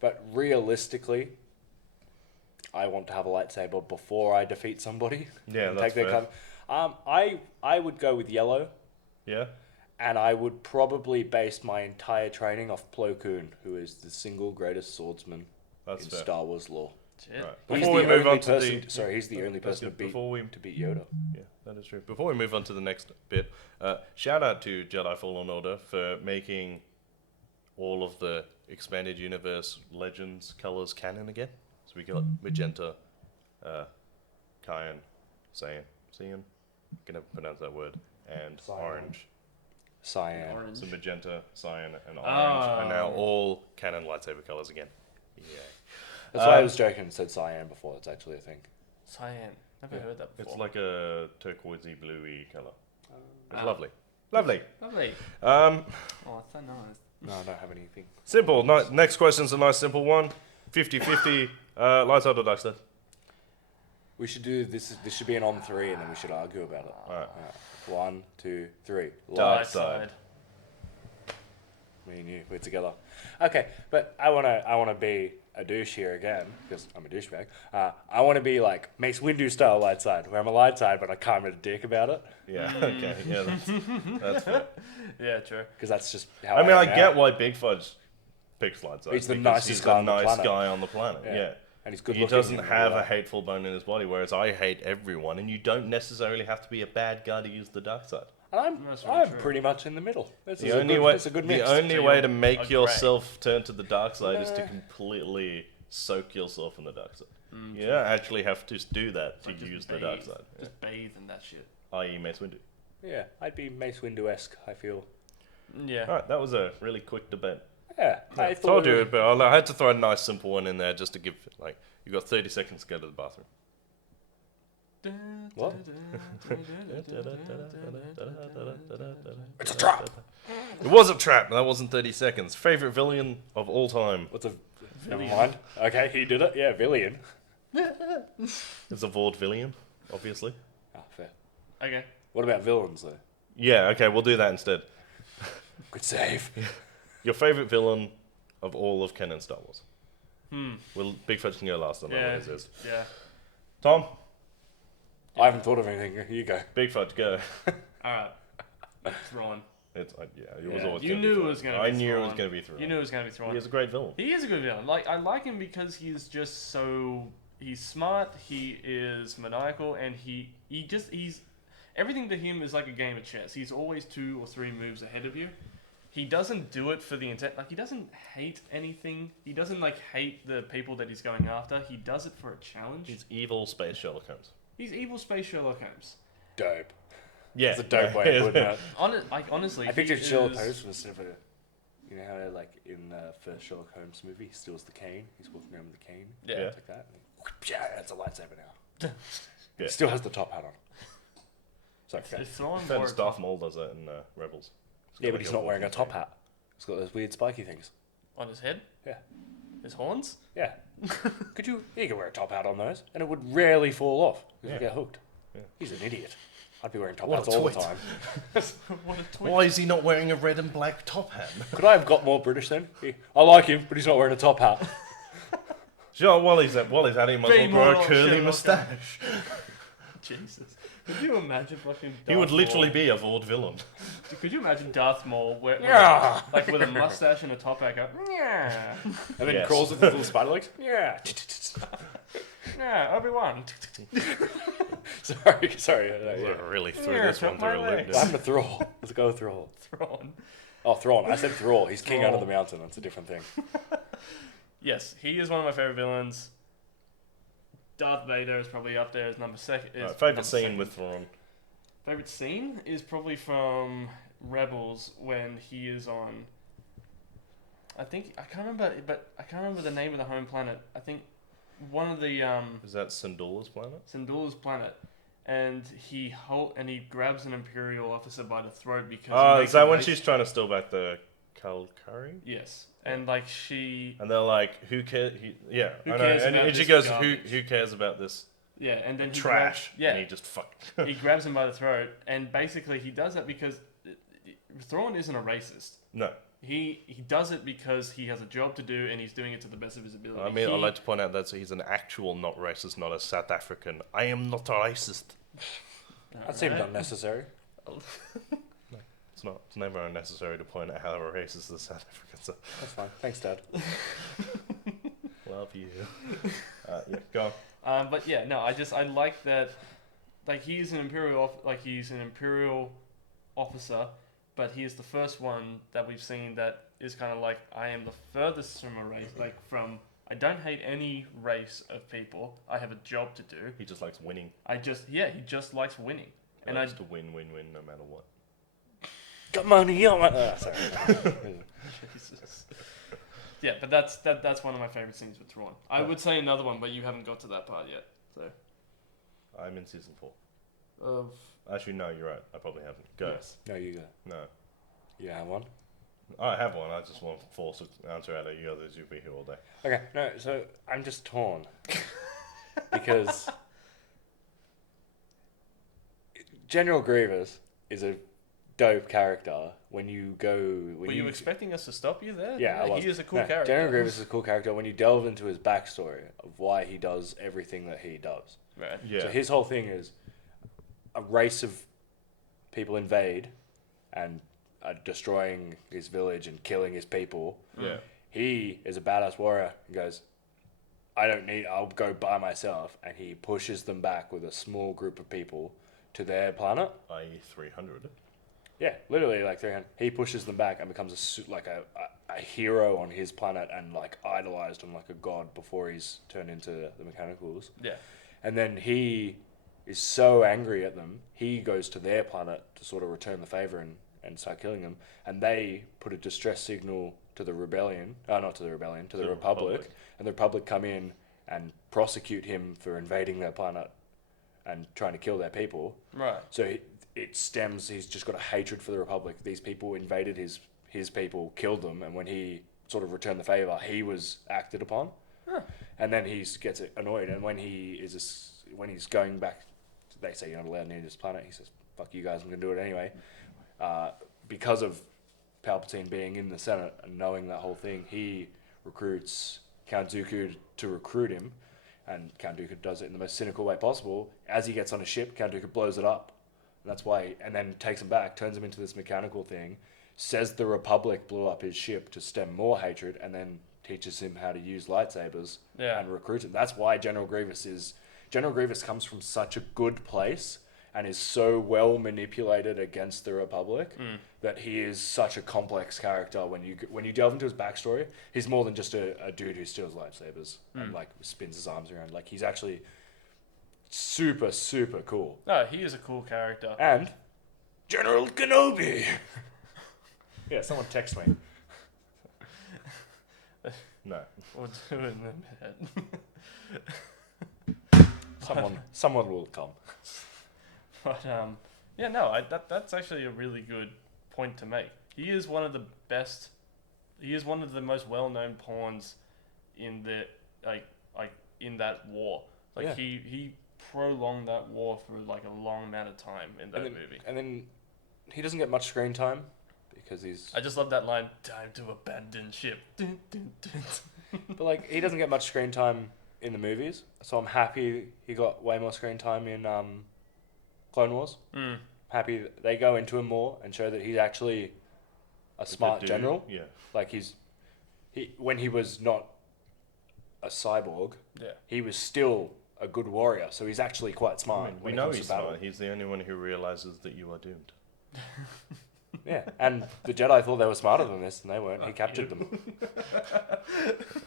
But realistically, I want to have a lightsaber before I defeat somebody. Yeah, and that's fair. kyber. I would go with yellow, yeah, and I would probably base my entire training off Plo Koon, who is the single greatest swordsman that's in fair. Star Wars lore. Shit. Right. He's Before we the move only on to person. the Sorry, he's the only that's person to good. beat Before we Yoda. Yeah, that is true. Before we move on to the next bit, shout out to Jedi Fallen Order for making all of the expanded universe legends colors canon again. So we got magenta, cyan, cyan, gonna pronounce that word, and Cyan. orange. Cyan. Orange. So magenta, cyan, and orange Oh. are now all canon lightsaber colors again. Yeah. That's why I was joking and said cyan before. It's actually a thing. Cyan. Never heard that before. It's like a turquoisey, bluey color. It's Ah. lovely. Lovely. Lovely. Um, Oh, it's so nice. No, I don't have anything. Simple. Next question's a nice simple one. 50-50. Light side or dark side? We should do this. This should be an on 3, and then we should argue about it. Alright. 1, 2, 3. Dark Light side. Me and you, we're together. Okay, but I wanna be a douche here again because I'm a douchebag. I want to be like Mace Windu style light side, where I'm a light side, but I can't be a dick about it Yeah, okay. Yeah, that's fair. Yeah, true. because that's just how. I mean, I am get now. why Big Fudge picks light side. He's the because nicest he's guy the on the nice planet. guy on the planet. Yeah. Yeah. And he's good He looking. doesn't in have real a life. hateful bone in his body, whereas I hate everyone, and you don't necessarily have to be a bad guy to use the dark side. And That's really I'm true. pretty much in the middle. This The is only a good, way, it's a good the mix. only So way you're to a make grey. yourself turn to the dark side is to Nah. completely soak yourself in the dark side. You don't actually have to do that to Like, just use the dark bathe. side, Just bathe in that shit. i.e. Mace Windu. Yeah, I'd be Mace Windu-esque, I feel. Yeah. All right, that was a really quick debate. Yeah, I I thought told it you, was- but I had to throw a nice simple one in there just to give, like, you got 30 seconds to go to the bathroom. What? It's a trap! It was a trap, that wasn't 30 seconds. Favorite villain of all time? What's a... Never mind. Okay, he did it. Yeah, Villian. It's a vaudevillian, obviously. Ah, fair. Okay. What about villains, though? Yeah, okay, we'll do that instead. Good save. Your favorite villain of all of canon Star Wars? Hmm. Well, Big Fudge can go last on that Yeah. one. Is. Yeah. Tom, I haven't thought of anything. You go. Big Fudge, go. All right. Thrawn. It was Yeah. always You gonna be knew it Thrawn. was gonna be I knew it was Thrawn. going to be Thrawn. You knew it was gonna be Thrawn. He is a great villain. He is a good villain. Like I like him because he's just so he's smart. He is maniacal, and he's everything to him is like a game of chess. He's always 2 or 3 moves ahead of you. He doesn't do it for the intent. Like he doesn't hate anything. He doesn't like hate the people that he's going after. He does it for a challenge. He's evil space Sherlock Holmes. He's evil space Sherlock Holmes. Dope. Yeah. That's a dope way of putting it. Honestly, I pictured he Sherlock is- Holmes was sort of a... You know how, like, in the first Sherlock Holmes movie, he steals the cane? He's walking around with the cane? Yeah. Yeah. It's like that. Yeah, that's a lightsaber now. Yeah. He still has the top hat on. Sorry, okay. If Thrawn Then wore a Darth top Maul does that in Rebels. Yeah, but he's not wearing a top hat. He's got those weird spiky things. on his head, Yeah. his horns. Yeah. Could you... You could wear a top hat on those, and it would rarely fall off. Because Yeah. you get hooked. Yeah. He's an idiot. I'd be wearing top What hats a all the twit. time. What a twist. Why is he not wearing a red and black top hat? Could I have got more British then? I like him, but he's not wearing a top hat. Sure, while he's at it, he might Be as well grow more a curly Sherlock moustache. Jesus. Could you imagine fucking He would Darth literally Maul? be a vaudevillain. Could you imagine Darth Maul Yeah. like with a mustache and a top hat go, yeah, And then Yes. crawls with his little spider legs. Yeah. yeah, Obi-Wan. Sorry. We really threw Yeah, this one cut my through a loop. legs. I'm a Thrall. Let's go with Thrall. Thrawn. Oh, Thrawn. I said Thrall. He's king under Thrall. the mountain. That's a different thing. Yes, he is one of my favorite villains. Darth Vader is probably up there as number second. Favorite scene with Thrawn. Favorite scene is probably from Rebels when he is on. I can't remember, but I can't remember the name of the home planet. I think one of the Is that Syndulla's planet? Syndulla's planet, and he grabs an Imperial officer by the throat because. Oh, he is that makes a when race- she's trying to steal back the Kalkari? Yes, and like she. And they're like, who cares? Yeah, Who I know. cares And, about and she this goes, garbage? who cares about this Yeah, and then he trash? yeah, And he just fuck. he grabs him by the throat, and basically he does that because Thrawn isn't a racist. No. He does it because he has a job to do, and he's doing it to the best of his ability. I mean, He- I'd like to point out that he's an actual not racist, not a South African. I am not a racist. That seemed Alright. unnecessary. It's not. It's never unnecessary to point out how racist the South Africans are. That's fine. Thanks, Dad. Love you. Yeah, go on. But yeah, no, I like that. Like he's an imperial officer, but he is the first one that we've seen that is kind of like I am the furthest from a race. Like from I don't hate any race of people. I have a job to do. He just likes winning. He just likes winning. He And likes to win, no matter what. Got money on my... sorry. Jesus. Yeah, but that's one of my favorite scenes with Thrawn. I would say another one, but you haven't got to that part yet. So I'm in season 4. of Actually, no, you're right. I probably haven't. Go. yes. No, you go. No. You have one? I have one. I just want to force an answer out of you others. You'll be here all day. Okay, no, so I'm just torn. Because General Grievous is a dope character when you go... Were you expecting us to stop you there? Yeah, I was. He is a cool No, character. General Grievous is a cool character when you delve into his backstory of why he does everything that he does. Right. Yeah. So his whole thing is a race of people invade and are destroying his village and killing his people. Yeah. He is a badass warrior and goes, I'll go by myself. And he pushes them back with a small group of people to their planet. I.e. 300. Yeah, literally like 300. He pushes them back and becomes a hero on his planet and like idolized him like a god before he's turned into the Mechanicals. Yeah. And then he is so angry at them, he goes to their planet to sort of return the favor and start killing them. And they put a distress signal to the rebellion, not to the rebellion, to the Republic. And the Republic come in and prosecute him for invading their planet and trying to kill their people. Right. So it stems, he's just got a hatred for the Republic. These people invaded his people, killed them, and when he sort of returned the favor, he was acted upon. Huh. And then he gets annoyed, and when he's going back, they say you're not allowed near this planet, he says, fuck you guys, I'm going to do it anyway. Because of Palpatine being in the Senate and knowing that whole thing, he recruits Count Dooku to recruit him, and Count Dooku does it in the most cynical way possible. As he gets on a ship, Count Dooku blows it up. And that's why, and then takes him back, turns him into this mechanical thing, says the Republic blew up his ship to stem more hatred, and then teaches him how to use lightsabers and recruits him. That's why General Grievous comes from such a good place and is so well manipulated against the Republic that he is such a complex character. When you delve into his backstory, he's more than just a dude who steals lightsabers and like spins his arms around. Like he's actually super, super cool. No, he is a cool character. And General Kenobi. Yeah, someone text me. No. We'll do it in a minute. Someone will come. But yeah, no, that's actually a really good point to make. He is one of the best. He is one of the most well-known pawns in the like in that war. Like Yeah. he prolonged that war for like a long amount of time in that movie. And then he doesn't get much screen time because he's. I just love that line. Time to abandon ship. Dun, dun, dun. But like he doesn't get much screen time in the movies, so I'm happy he got way more screen time in Clone Wars. Happy they go into him more and show that he's actually a smart general. Yeah. Like when he was not a cyborg, Yeah. he was still a good warrior. So he's actually quite I smart. mean, we when it know comes he's to battle. smart. He's the only one who realizes that you are doomed. Yeah, and the Jedi thought they were smarter than this, and they weren't. He captured them.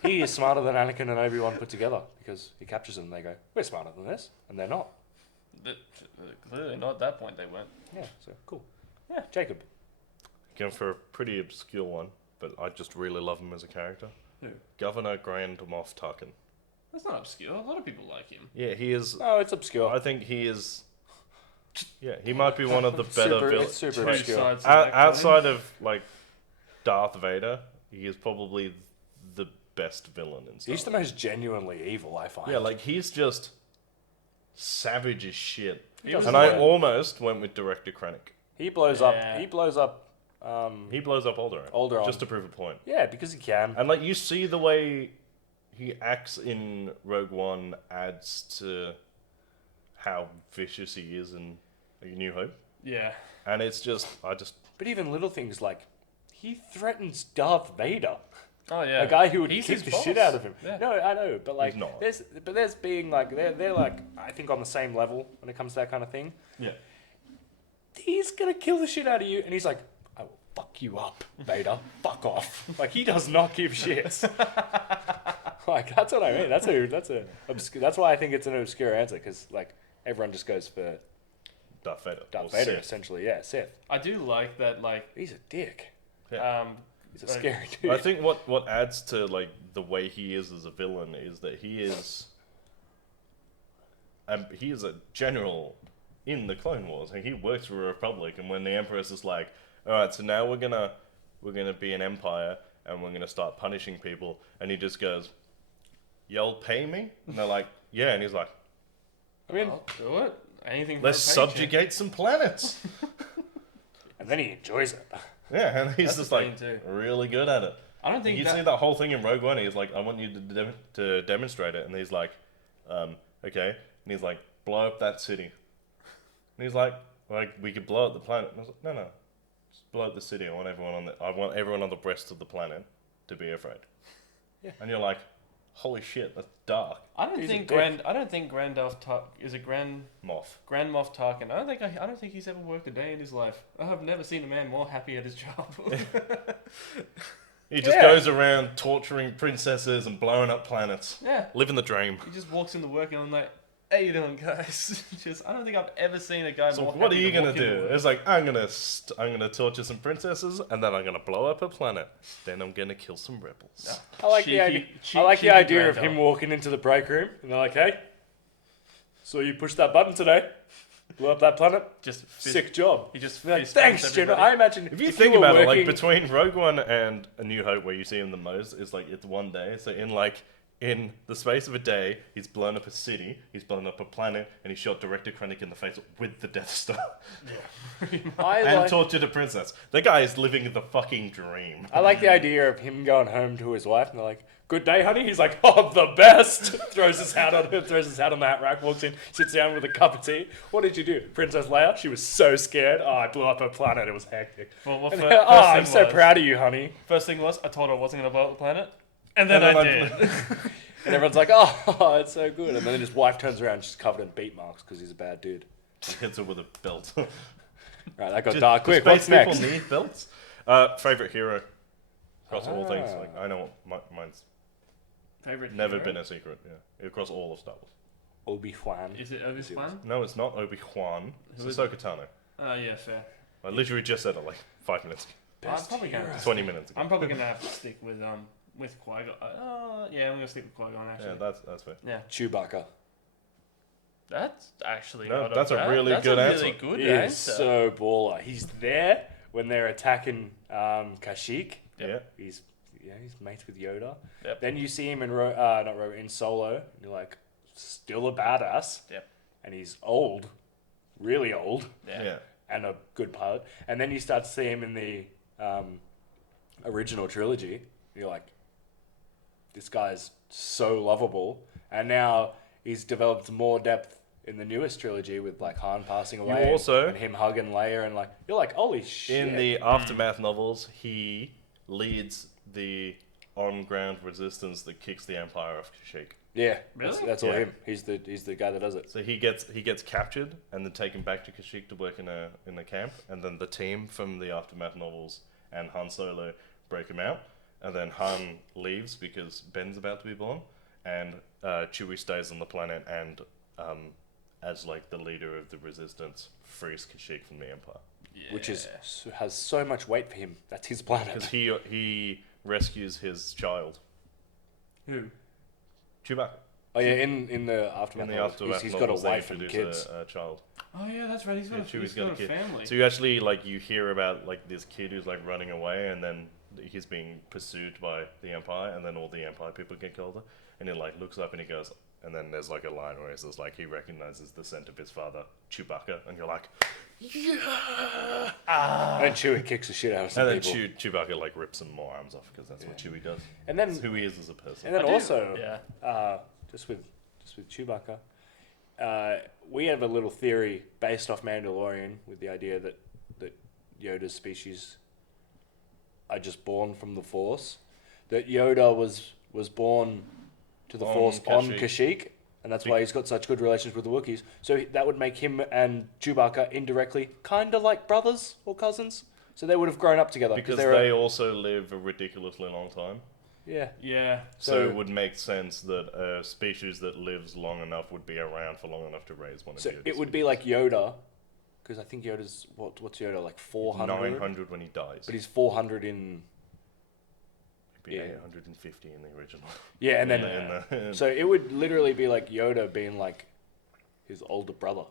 He is smarter than Anakin and Obi-Wan put together because he captures them. And they go, "We're smarter than this," and they're not. Clearly not at that point they weren't. Yeah, so cool. Yeah. Jacob. Going for a pretty obscure one, but I just really love him as a character. Who? Governor Grand Moff Tarkin. That's not obscure. A lot of people like him. Yeah, he is. Oh, it's obscure. I think he is. Yeah, he might be one of the better villains. It's super Two obscure. sides of that coin. Outside of like Darth Vader, he is probably the best villain in Star He's the Wars. most genuinely evil, I find. Yeah, like he's just savage as shit. He was And I almost went with Director Krennic. he blows Yeah. up. He blows up. He blows up Alderaan. Just to prove a point. Yeah, because he can. And like you see the way he acts in Rogue One adds to how vicious he is in A New Hope. Yeah. And it's just But even little things like he threatens Darth Vader, Oh yeah. a guy who would He's kick his the boss. shit out of him. Yeah. No, I know, but like He's not. there's being like they're like I think on the same level when it comes to that kind of thing. Yeah. He's gonna kill the shit out of you, and he's like, I will fuck you up, Vader. Fuck off. Like he does not give shits. Like that's what I mean. That's why I think it's an obscure answer because like everyone just goes for Darth Vader. Darth or Vader Sith. essentially. Yeah, Sith. I do like that. Like He's a dick. He's a like, scary dude. I think what adds to like the way he is as a villain is that he is a general in the Clone Wars, and he works for a Republic. And when the Empress is like, "All right, so now we're gonna we're going to be an empire and we're going to start punishing people. And he just goes, "Y'all pay me?" And they're like, "Yeah." And he's like, I mean, I'll do it. Anything for "Let's a paycheck. subjugate some planets." and then he enjoys it. Yeah, and he's That's just the like thing too. really good at it. I don't think You see that whole thing in Rogue One. He's like, "I want you to demonstrate it," and he's like, "Okay." And he's like, "Blow up that city." And he's like, "We could blow up the planet." And I was like, "No, just blow up the city. I want everyone on the breast of the planet to be afraid." Yeah. And you're like, "Holy shit, that's dark." I don't He's a think dick. I don't think Grand Moff. Moff Tarkin. I don't think he's ever worked a day in his life. I have never seen a man more happy at his job. He just Yeah. goes around torturing princesses and blowing up planets, Yeah. living the dream. He just walks into work and I'm like, "How you doing, guys?" I don't think I've ever seen a guy So more what are happy you to gonna walk into do? work. It's like I'm gonna torture some princesses and then I'm gonna blow up a planet. Then I'm gonna kill some rebels. I like Cheeky- the idea. cheeky I like the idea of Grandpa. him walking into the break room and they're like, "Hey, so you pushed that button today, blew up that planet. Just fist, Sick job." He just Like, fist bumps thanks, General. everybody. I imagine If you think were about it, like working- between Rogue One and A New Hope, where you see him the most, is like it's one day. So in the space of a day, he's blown up a city, he's blown up a planet, and he shot Director Krennic in the face with the Death Star and tortured a princess. The guy is living the fucking dream. I like the idea of him going home to his wife and they're like, "Good day, honey." He's like, "Oh, the best." throws his hat on the hat rack, walks in, sits down with a cup of tea. "What did you do?" "Princess Leia, she was so scared. Oh, I blew up her planet. It was hectic." Well, And first then, "Oh, I'm thing so was- proud of you, honey." First thing was, I told her I wasn't going to blow up the planet. And then And I then did. And everyone's like, "Oh, it's so good." And then his wife turns around, she's covered in beat marks because he's a bad dude. He hits her with a belt. Right, that got dark quick. Space What's next? people need belts. Favorite hero across all things. Ah. Like I know mine's Favorite never hero? been a secret. Yeah, across all of Star Wars. Obi-Wan. Is it Obi-Wan? No, it's not Obi-Wan. It's Who is Ahsoka Tano. Oh, yeah, fair. I literally just said it like 5 minutes ago. I'm probably going to 20 minutes ago. I'm probably going to have to stick with Qui-Gon. Yeah, I'm going to stick with Qui-Gon, actually. Yeah, that's fair. Yeah. Chewbacca. That's actually No, not that's a bad. really That's good a answer. really good He is answer. so baller. He's there when they're attacking Kashyyyk. Yeah. He's mates with Yoda. Yep. Then you see him in in Solo. And you're like, still a badass. Yep. And he's old, really old, Yeah. and a good pilot. And then you start to see him in the original trilogy. You're like, this guy's so lovable. And now he's developed more depth in the newest trilogy with like Han passing away also- and him hugging Leia and like you're like, holy shit. In the Aftermath novels, he leads the on-ground resistance that kicks the Empire off Kashyyyk. Yeah, Really? that's all Yeah. him. He's the guy that does it. So he gets captured and then taken back to Kashyyyk to work in a camp, and then the team from the Aftermath novels and Han Solo break him out, and then Han leaves because Ben's about to be born, and Chewie stays on the planet and as like the leader of the resistance frees Kashyyyk from the Empire Which has so much weight for him. That's his planet. because he rescues his child Who? Chewbacca. Oh yeah, in the Aftermath, In the novels, Aftermath he's got a novels, they wife and introduce kids. a child. Oh, yeah, that's right. He's got, Yeah, a, Chewie's he's got a got a kid. family. So you actually you hear about like this kid who's like running away, and then he's being pursued by the Empire, and then all the Empire people get killed, and he like looks up and he goes, and then there's like a line where he says like he recognizes the scent of his father, Chewbacca, and you're like, yeah. And then Chewie kicks the shit out of some And then people. Chewbacca like rips some more arms off because that's what Chewie does. And then That's who he is as a person. And then I do, also, yeah. just with Chewbacca, we have a little theory based off Mandalorian with the idea that Yoda's species are just born from the Force. That Yoda was born to the On Force on Kashyyyk. Kashyyyk, and that's why he's got such good relations with the Wookiees. So that would make him and Chewbacca indirectly kind of like brothers or cousins. So they would have grown up together Because they're they also live a ridiculously long time. yeah. Yeah. So So- it would make sense that a species that lives long enough would be around for long enough to raise one of So Yoda's. it would be like Yoda, because I think Yoda's what's Yoda like 400? 900 when he dies. But he's 400 in Maybe yeah. 850 in the original. yeah, and then In so it would literally be like Yoda being like his older brother,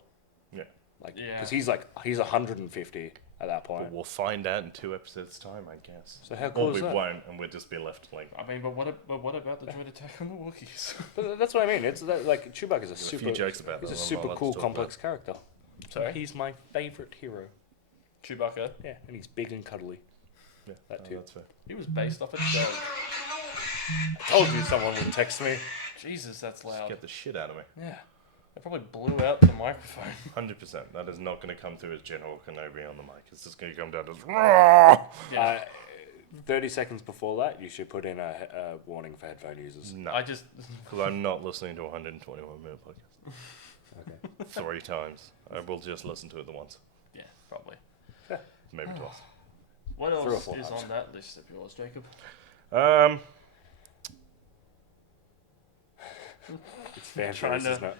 yeah. like Yeah. because he's 150, at that point. But we'll find out in 2 episodes' time, I guess. So how cool Or is we that? won't, and we'll just be left like. I mean, but what about the Droid attack on the Wookiees? But that's what I mean. It's that, like Chewbacca's a There's a super. few jokes about He's that. a I'm not super allowed to cool, talk complex character. Sorry? He's my favorite hero. Chewbacca. Yeah, and he's big and cuddly. Yeah, That too. That's fair. He was based off a dog. I told you someone would text me. Jesus, that's loud. Get the shit out of me. Yeah. They probably blew out the microphone. 100%. That is not going to come through as General Kenobi on the mic. It's just going to come down as. Yeah. 30 seconds before that, you should put in a warning for headphone users. No, I just. because I'm not listening to a 121-minute podcast Okay. 3 times. I will just listen to it the once, Yeah, probably. maybe twice. What 3 or else 4 is times. on that list of yours, Jacob? It's fan Trying service, to- isn't it?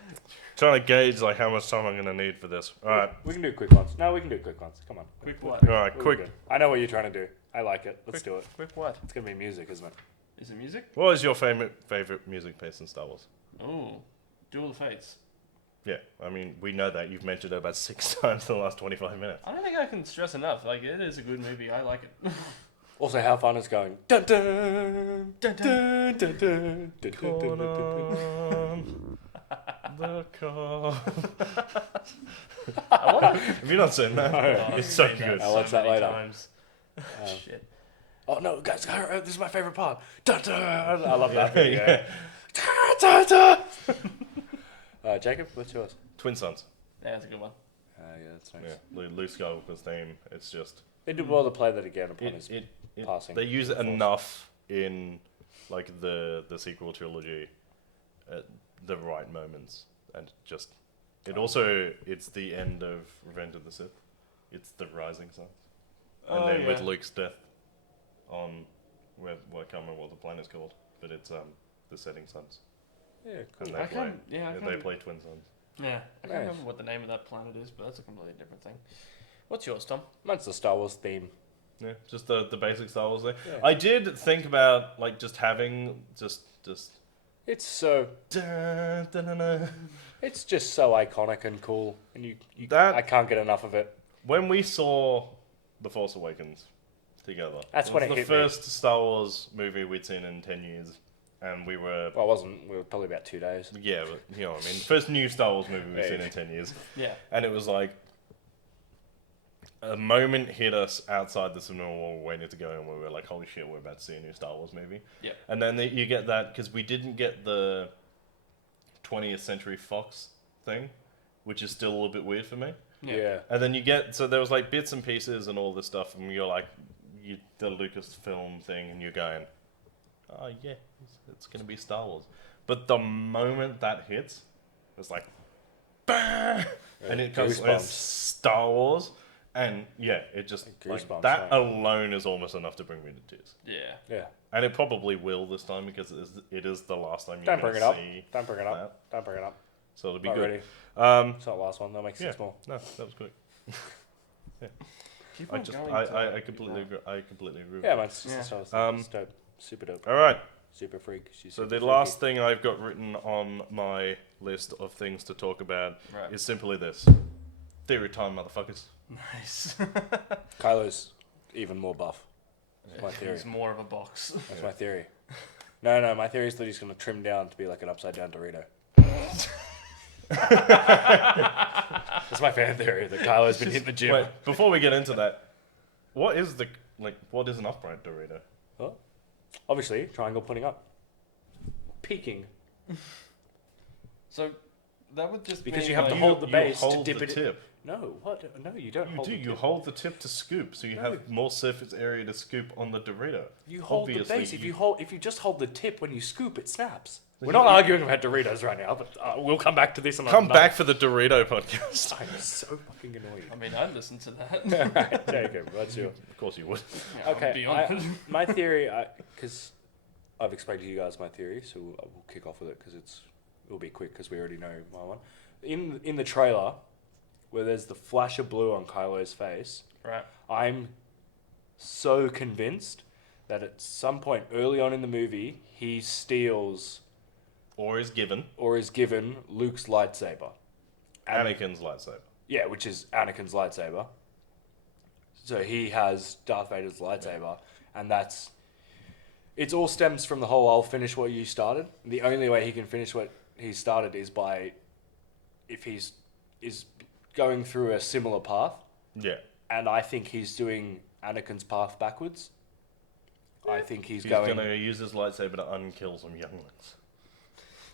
Trying to gauge like how much time I'm going to need for this. All right, We can do quick ones. No, we can do quick ones. Come on. Quick what? all right, We're quick. good. I know what you're trying to do. I like it. Let's Quick- do it. Quick what? It's going to be music, isn't it? Is it music? What is your favorite music piece in Star Wars? Oh, Duel of Fates. Yeah, I mean we know that you've mentioned it about 6 times in the last 25 minutes. I don't think I can stress enough. Like, it is a good movie. I like it. Also, how fun is going. Dun dun dun dun dun dun dun dun dun dun. The car. I wonder. Have you not seen that? Oh, It's I've so seen that good. I'll watch that many later. times. Shit. Oh no, guys! This is my favorite part. Dun dun. I love that. Yeah, thing, yeah. Dun, dun, dun. Jacob, what's yours? Twin Sons. Yeah, that's a good one. Yeah, that's nice. Yeah, Luke Skywalker's theme. It's just They did well to play that again upon his. it passing they use it Force. enough in like the sequel trilogy at the right moments, and just it also it's the end of Revenge of the Sith. It's the Rising Suns, and then with Luke's death on where I can't remember what the planet's called, but it's the Setting Suns, Yeah, and cool. they I play can't- yeah, I they can't- play Twin Sons. Yeah, I can't Nice. remember what the name of that planet is, but that's a completely different thing. What's yours, Tom? Mine's the Star Wars theme. Yeah, just the basic Star Wars thing. Yeah. I did think about like just having just It's so. dun, dun, dun, dun. It's just so iconic and cool, and you That- I can't get enough of it. When we saw The Force Awakens together, That's it when was it the hit me. first Star Wars movie we'd seen in 10 years, and we were Well, I wasn't. We were probably about 2 days. yeah, but you know what I mean. First new Star Wars movie we've Yeah. seen in 10 years, Yeah. and it was like a moment hit us outside the cinema while we were waiting to go, and we were like, "Holy shit, we're about to see a new Star Wars movie." Yeah. And then you get that because we didn't get the 20th Century Fox thing, which is still a little bit weird for me. Yeah. And then you get so there was like bits and pieces and all this stuff, and you're like, the Lucasfilm thing, and you're going, oh yeah, it's gonna be Star Wars. But the moment that hits, it's like, bang, and it comes Goosebumps. it's Star Wars, and yeah, it just like, Goosebumps, that right. alone is almost enough to bring me to tears. Yeah. Yeah. And it probably will this time because it is the last time you're Don't gonna bring it up. see. Don't bring it up. Don't bring it up. So it'll be Not good. ready. It's not the last one. They'll make 6 Yeah. more. No, that was quick. Keep I on just going. I completely agree. I completely agree. with Yeah, you. man. It's just Yeah. the Star Wars. Um, It's dope. Super dope. All right. Super freak. She's So super the last thing I've got written on my list of things to talk about Right. is simply this: theory time, motherfuckers. Nice. freaky. Kylo's even more buff. That's my theory. He's more of a box. That's my theory. No, my theory is that he's going to trim down to be like an upside down Dorito. That's my fan theory that Kylo's been hitting the gym. Wait, before we get into that, what is an upright Dorito? Well, obviously, triangle pointing up. Peaking. So that would just Because mean, you have to like, hold the base to hold dip the it in. tip. No, what? No, you don't You hold do. the You tip. hold the tip to scoop, so you No. have more surface area to scoop on the Dorito. You hold Obviously, the base. If you just hold the tip when you scoop, it snaps. Then We're you- not arguing about Doritos right now, but we'll come back to this. On Come another- back for the Dorito podcast. I'm so fucking annoyed. I mean, I'd listen to that. Alright, Jacob, what's your? Of course you would. Yeah, I'll Okay, be honest. my theory, because I've explained to you guys my theory, so we'll kick off with it because it'll be quick because we already know my one. In the trailer, where there's the flash of blue on Kylo's face, Right. I'm so convinced that at some point early on in the movie, he steals Or is given or is given Luke's lightsaber. And- Anakin's lightsaber. Yeah, which is Anakin's lightsaber. So he has Darth Vader's lightsaber, and it all stems from the whole "I'll finish what you started." The only way he can finish what he started is by if he's is going through a similar path, Yeah. and I think he's doing Anakin's path backwards. I think he's He's going. gonna use his lightsaber to unkill some younglings.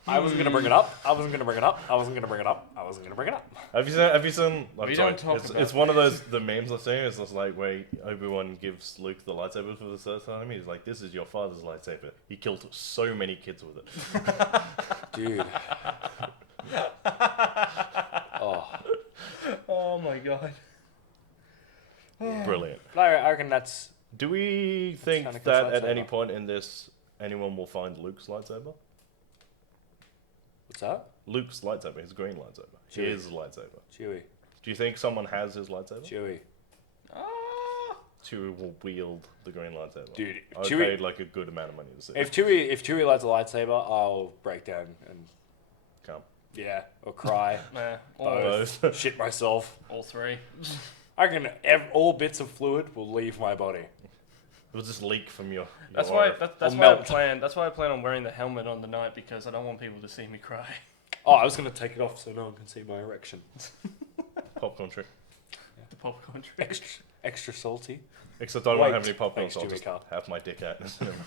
I wasn't gonna bring it up. I wasn't gonna bring it up. I wasn't gonna bring it up. I wasn't gonna bring it up. Have you seen? I'm We sorry, don't talk it's, about it's one of those the memes I've seen. It's just like where Obi-Wan gives Luke the lightsaber for the first time. He's like, "This is your father's lightsaber. He killed so many kids with it." Dude. Oh. Oh my god. Brilliant. I reckon that's. Do we think Anakin's that at lightsaber. any point in this anyone will find Luke's lightsaber? What's that? Luke's lightsaber, his green lightsaber, Chewie. his lightsaber. Chewie. Do you think someone has his lightsaber? Chewie. Ah. Chewie will wield the green lightsaber. Dude, I Chewie- paid like a good amount of money to see. If Chewie lights a lightsaber, I'll break down and Come. yeah, or cry, Nah, both, shit myself. all three. I reckon all bits of fluid will leave my body. It will just leak from your. That's aura. why. That's Or why I melt. plan. That's why I plan on wearing the helmet on the night because I don't want people to see me cry. Oh, I was gonna take it off so no one can see my erection. Popcorn trick. The popcorn trick. Extra salty. Except I don't Wait, have any popcorn, so I'll thanks, just Chewie Carl. have my dick out.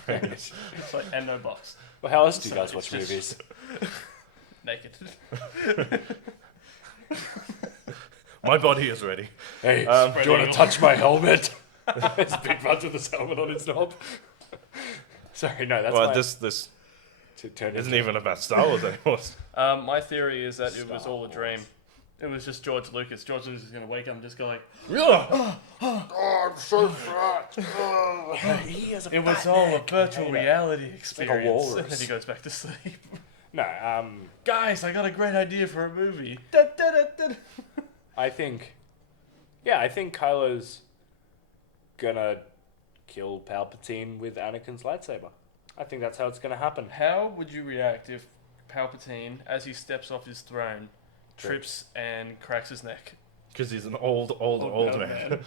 It's like and no box. Well, how else do you So guys watch it's movies? Naked. My body is ready. Hey, Spread do you want eagle. to touch my helmet? It's Big Fudge with his helmet on his knob. Sorry, no, that's Well, my... this Turn isn't into- even about Star Wars anymore. My theory is that it was Star all a dream. It was just George Lucas. George Lucas is gonna wake up and just go like, Ugh. Oh, I'm so fat. He has a "It was fat all a neck." virtual reality like a experience." walrus. And then he goes back to sleep. No, Guys, I got a great idea for a movie. I think Kylo's gonna kill Palpatine with Anakin's lightsaber. I think that's how it's gonna happen. How would you react if Palpatine, as he steps off his throne, trips and cracks his neck? Because he's an old man.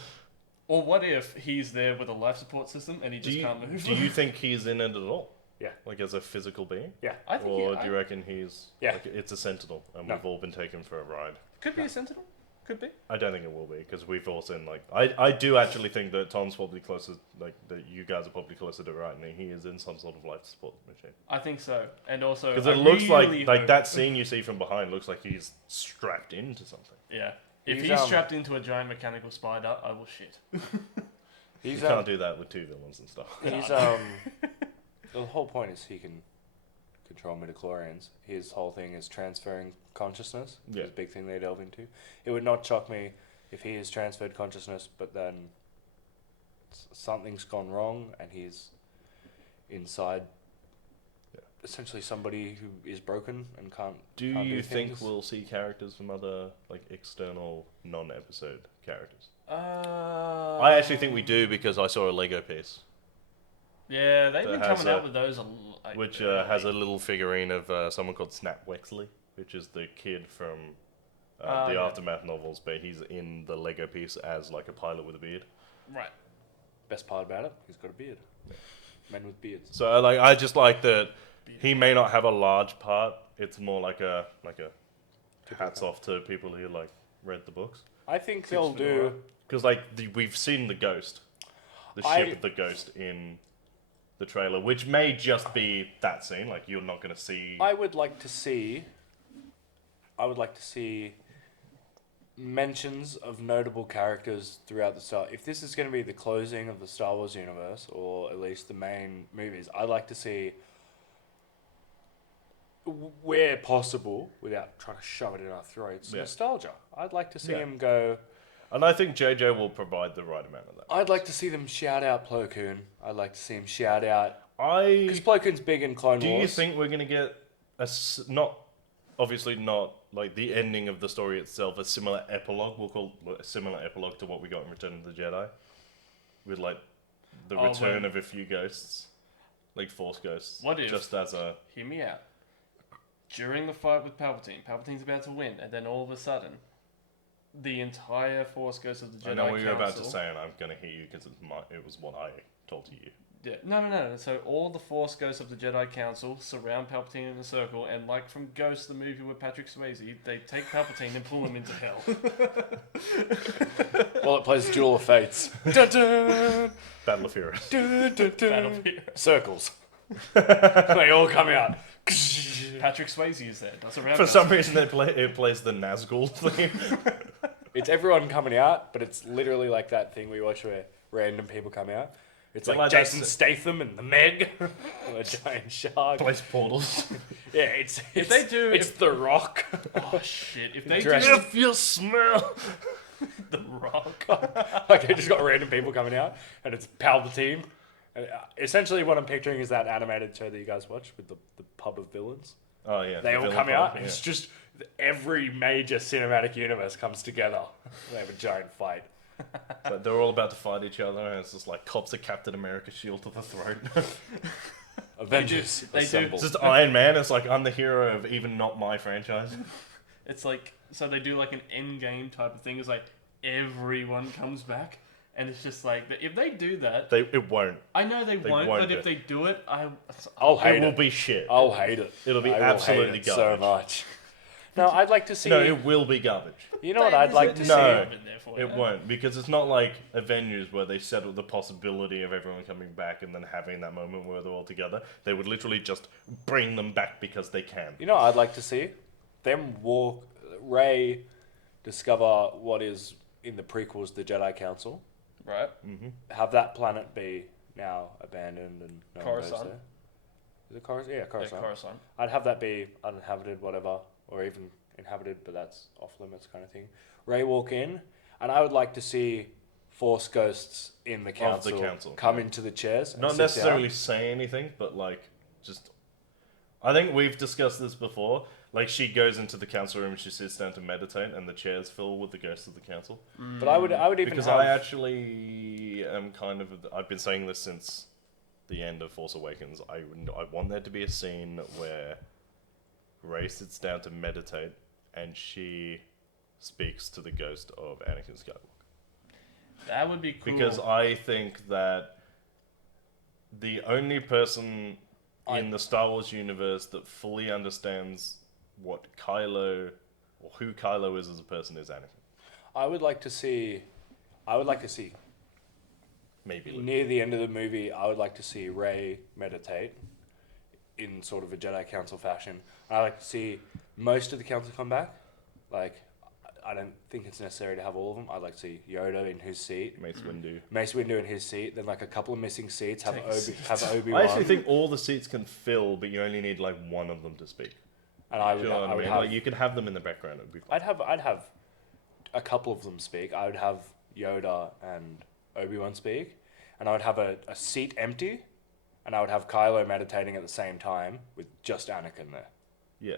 Or what if he's there with a life support system and he just can't move? Do you think he's in it at all? Yeah. Like as a physical being? Yeah. I think Or do you reckon he's Yeah. like it's a sentinel and No. we've all been taken for a ride? could be a sentinel. Could be. I don't think it will be because we've all seen like I do actually think that Tom's probably closer like that you guys are probably closer to right and he is in some sort of life support machine I think so. And also, because I it looks really like hope- that scene you see from behind looks like he's strapped into something. Yeah. If He's, he's strapped into a giant mechanical spider, I will shit. He's You can't do that with two villains and stuff. He's the whole point is he can control midichlorians. His whole thing is transferring consciousness. Yeah. It's a big thing they delve into. It would not shock me if he has transferred consciousness, but then something's gone wrong and he's inside essentially somebody who is broken and can't. Do can't you think things. we'll see characters from other like external non-episode characters? I I actually think we do because I saw a Lego piece Yeah, they've that been has coming out a- with those which has a little figurine of someone called Snap Wexley, which is the kid from the yeah. Aftermath novels, but he's in the Lego piece as like a pilot with a beard. right. Best part about it, he's got a beard. Men with beards. So like I just like that he may not have a large part. It's more like a hats off to people who like read the books I think Six they'll foot do. around. because like we've seen the Ghost, the ship, the Ghost in the trailer, which may just be that scene. Like you're not going to see. I would like to see mentions of notable characters throughout the Star. If this is going to be the closing of the Star Wars universe, or at least the main movies, I'd like to see, where possible, without trying to shove it in our throats, Yeah. nostalgia. I'd like to see Yeah. him go. And I think JJ will provide the right amount of that. I'd like to see them shout out Plo Koon. I'd like to see him shout out I because Plo Koon's big in Clone do Wars. you think we're going to get not obviously not like the ending of the story itself, a similar epilogue? We'll call a similar epilogue to what we got in Return of the Jedi, with like the Oh, return when- of a few ghosts, like Force ghosts. What if- just as a Hear me out. During the fight with Palpatine, Palpatine's about to win, and then all of a sudden, the entire Force Ghosts of the Jedi I know what you're about to Council- say, and I'm gonna hear you because it was what I told to you. Yeah. No. So all the Force Ghosts of the Jedi Council surround Palpatine in a circle, and like from Ghost, the movie with Patrick Swayze, they take Palpatine and pull him into hell. Well, it plays Duel of Fates. Dun, dun, Battle of Heroes. dun, dun, dun. Battlefield. Circles. They all come out. Patrick Swayze is there. That's around. For some reason, it plays the Nazgul theme. It's everyone coming out, but it's literally like that thing we watch where random people come out. It's But like like Jason that's- Statham and the Meg, a giant shark. Plays portals. Yeah, it's they do- It's The Rock. Oh shit! If they Dressed- do If you smell. the Rock, Like they just got random people coming out, and it's Palpatine. And, essentially, what I'm picturing is that animated show that you guys watch with the pub of villains. Oh yeah. They the all villain come out, part, and it's just every major cinematic universe comes together. They have a giant fight. But they're all about to fight each other, and it's just like cops a Captain America shield to the throat. Avengers they do. assemble. It's just Iron Man. It's like I'm the hero of even not my franchise. it's like so they do like an end game type of thing. It's like everyone comes back, and it's just like if they do that, It won't. I know they won't. won't But do if it. they do it, I'll hate It will it. be shit. I'll hate it. It'll be I will absolutely hate it so garbage. much. No, I'd like to see. No, it will be garbage. You know what I'd like to There's see? No. a bit there for It you. won't, because it's not like Avengers where they settle the possibility of everyone coming back and then having that moment where they're all together. They would literally just bring them back because they can. You know what I'd like to see? Them walk. Rey discover what is in the prequels the Jedi Council. Right. Have that planet be now abandoned and no one goes Coruscant. there. Is it Coruscant? Yeah, Yeah, Coruscant. Coruscant. I'd have that be uninhabited, whatever, or even inhabited, but that's off limits kind of thing. Rey walk in, and I would like to see Force ghosts in the council, council, come into the chairs. And Not sit necessarily down. say anything, but like, just. I think we've discussed this before. Like, she goes into the council room and she sits down to meditate, and the chairs fill with the ghosts of the council. But I would even Because have. I actually am kind of. I've been saying this since the end of Force Awakens. I want there to be a scene where Rey sits down to meditate and she speaks to the ghost of Anakin Skywalker. That would be cool. Because I think that the only person in the Star Wars universe that fully understands what Kylo or who Kylo is as a person is Anakin. I would like to see. Maybe Luke. Near the end of the movie, I would like to see Rey meditate in sort of a Jedi Council fashion. I like to see most of the Council come back. Like, I don't think it's necessary to have all of them. I'd like to see Yoda in his seat, Mace Windu. Mace Windu in his seat, then like a couple of missing seats. Have Take a seat. Obi-Wan. I actually think all the seats can fill, but you only need like one of them to speak. and I Do would, you know what I I would mean? have, Like, you could have them in the background. It'd be fine. I'd have a couple of them speak. I would have Yoda and Obi-Wan speak, and I would have a seat empty, and I would have Kylo meditating at the same time with just Anakin there. Yeah.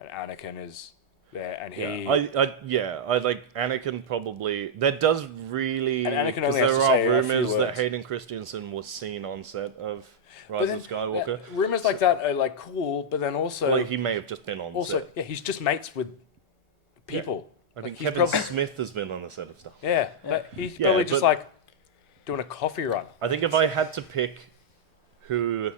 And Anakin is there, and he. I like Anakin probably. That does really. And Anakin because only has there to are say a few rumors that words. Hayden Christensen was seen on set of But Rise then, of Skywalker. rumors like that are like cool, but then also, Like he may have just been on also, set. yeah, he's just mates with people. I Like, think he's Kevin prob- Smith has been on the set of stuff. Yeah, but he's Yeah, probably just but- like doing a coffee run. I think if I had to pick who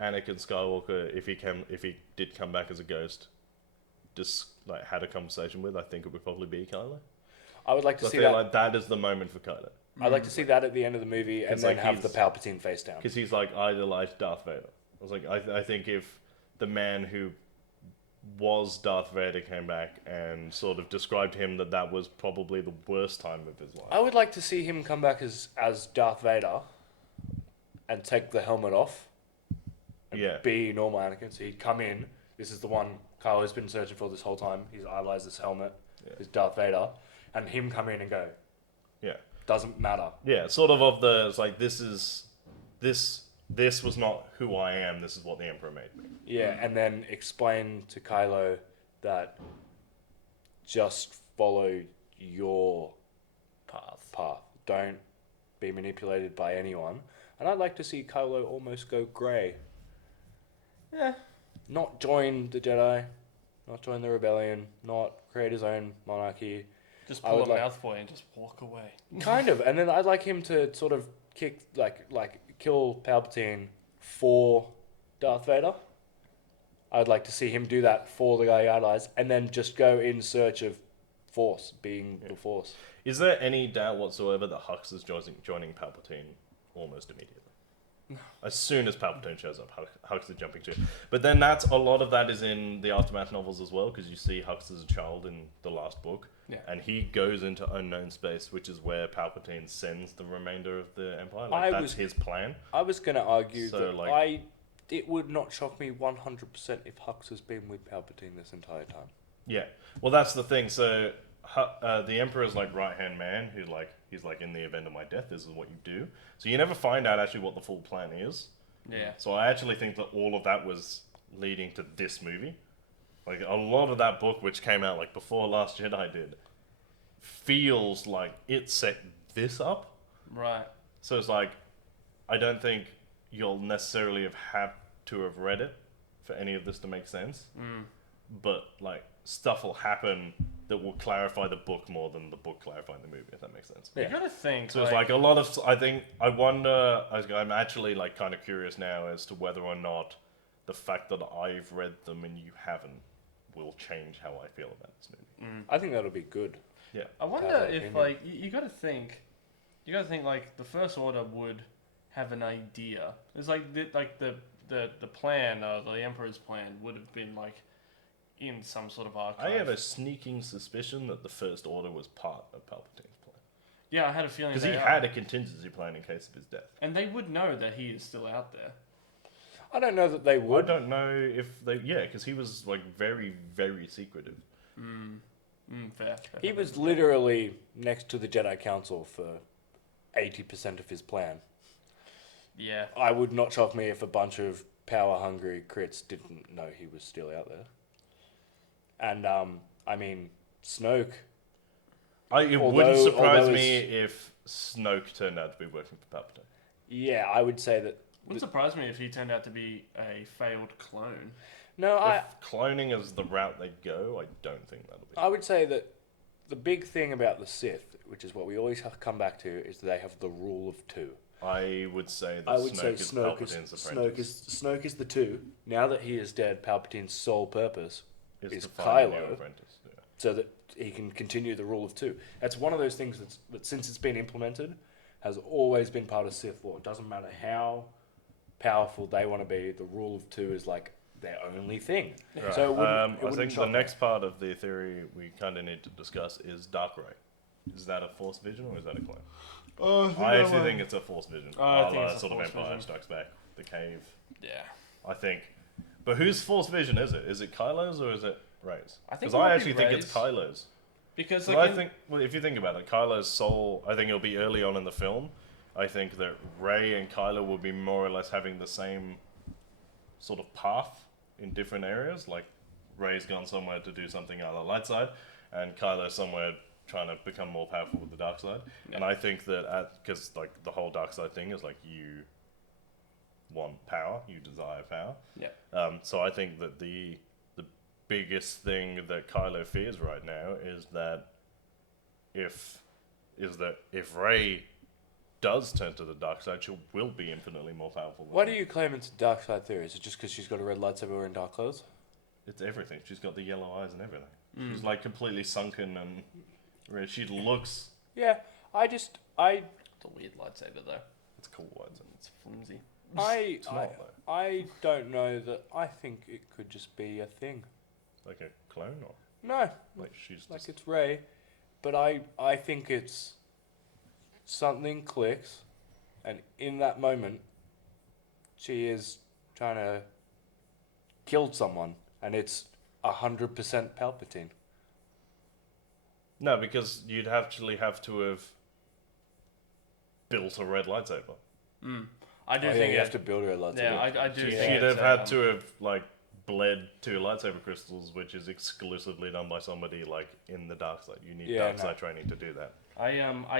Anakin Skywalker, if he did come back as a ghost, just like had a conversation with, I think it would probably be Kylo. I would like to I see feel that. like that is the moment for Kylo. I'd like to see that at the end of the movie, and It's then like have the he's- Palpatine face down. Because he's like idolized Darth Vader. I was like, I think if the man who was Darth Vader came back and sort of described him that was probably the worst time of his life. I would like to see him come back as Darth Vader, and take the helmet off, and Yeah. be normal Anakin. So he'd come in. This is the one Kylo's been searching for this whole time. He's idolized this helmet. Yeah. It's Darth Vader, and him come in and go, Yeah. doesn't matter. Yeah, sort of the, it's like, this was not who I am, this is what the Emperor made me. Yeah, and then explain to Kylo that just follow your path. Don't be manipulated by anyone. And I'd like to see Kylo almost go grey. Yeah. Not join the Jedi, not join the rebellion, not create his own monarchy. Just I pull a would like- mouth boy and just walk away. Kind of, and then I'd like him to sort of kill Palpatine for Darth Vader. I'd like to see him do that for the allies, and then just go in search of Force, being the Force. Is there any doubt whatsoever that Hux is joining Palpatine almost immediately? As soon as Palpatine shows up, Hux is jumping to. But then a lot of that is in the Aftermath novels as well, because you see Hux as a child in the last book. Yeah. And he goes into unknown space, which is where Palpatine sends the remainder of the Empire. Like, that's his plan. I was going to argue So, that like- it would not shock me 100% if Hux has been with Palpatine this entire time. Yeah. Well, that's the thing. So the Emperor's like right-hand man, he's like, in the event of my death, this is what you do. So you never find out actually what the full plan is. Yeah. So I actually think that all of that was leading to this movie. Like, a lot of that book, which came out like before Last Jedi did, feels like it set this up. Right. So it's like, I don't think you'll necessarily have had to have read it for any of this to make sense. But like, stuff will happen that will clarify the book more than the book clarifying the movie, if that makes sense. You gotta think. So it's like a lot of, I'm actually like kind of curious now as to whether or not the fact that I've read them and you haven't will change how I feel about this movie. I think that'll be good. Yeah. I wonder that if opinion. like you gotta think like the First Order would have an idea. It's like the plan, the Emperor's plan would have been like in some sort of archive. I have a sneaking suspicion that the First Order was part of Palpatine's plan. Yeah, I had a feeling Because he they had are. a contingency plan in case of his death. And they would know that he is still out there. I don't know that they I would. don't know if they... Yeah, because he was like very, very secretive. Fair. He was literally next to the Jedi Council for 80% of his plan. Yeah. I would not shock me if a bunch of power-hungry crits didn't know he was still out there. And, I mean, Snoke... It Although- wouldn't surprise although me if Snoke turned out to be working for Palpatine. Yeah, I would say that... Wouldn't surprise me if he turned out to be a failed clone. No, If cloning is the route they go, I don't think that'll be... I would say that the big thing about the Sith, which is what we always have to come back to, is they have the rule of two. I would say that I would say Snoke is Palpatine's apprentice. Snoke is the two. Now that he is dead, Palpatine's sole purpose is to find a new Kylo, apprentice. Yeah. so that he can continue the rule of two. That's one of those things that since it's been implemented, has always been part of Sith law. It doesn't matter how powerful they want to be, the rule of two is like their only thing. Right. So it wouldn't, I it wouldn't think the shock me. next part of the theory we kind of need to discuss is Dark Ray. Is that a Force vision or is that a clone? I actually think it's a Force vision. I think it's a sort of Force Empire vision. Strikes Back, the cave. Yeah. I think. But whose Force vision is it? Is it Kylo's or is it Rey's? I think Because it might I be actually think it's Rey's. Kylo's. Because So like I think, well, if you think about it, Kylo's soul, I think it'll be early on in the film. I think that Rey and Kylo will be more or less having the same sort of path in different areas. Like, Rey's gone somewhere to do something a la light side, and Kylo's somewhere trying to become more powerful with the dark side. Yeah. And I think that, because like the whole dark side thing is like you want power, you desire power. Yeah. So I think that the biggest thing that Kylo fears right now is that if Rey does turn to the dark side, she will be infinitely more powerful. Why do you claim it's a dark side theory? Is it just because she's got a red lightsaber wearing dark clothes? It's everything. She's got the yellow eyes and everything. She's like completely sunken and she looks. Yeah, it's a weird lightsaber though. It's cool. Isn't it? It's flimsy. It's not though. I don't know that. I think it could just be a thing. Like a clone or No, like she's like just, it's Rey, but I think it's something clicks, and in that moment, she is trying to kill someone, and it's 100% Palpatine. no, because you'd actually have to have built a red lightsaber. I do Oh, yeah, think you have to build her a lightsaber. Yeah, I do think She'd it's, have had to have like bled 2 lightsaber crystals, which is exclusively done by somebody like in the dark side. You need Yeah, dark no. side training to do that. I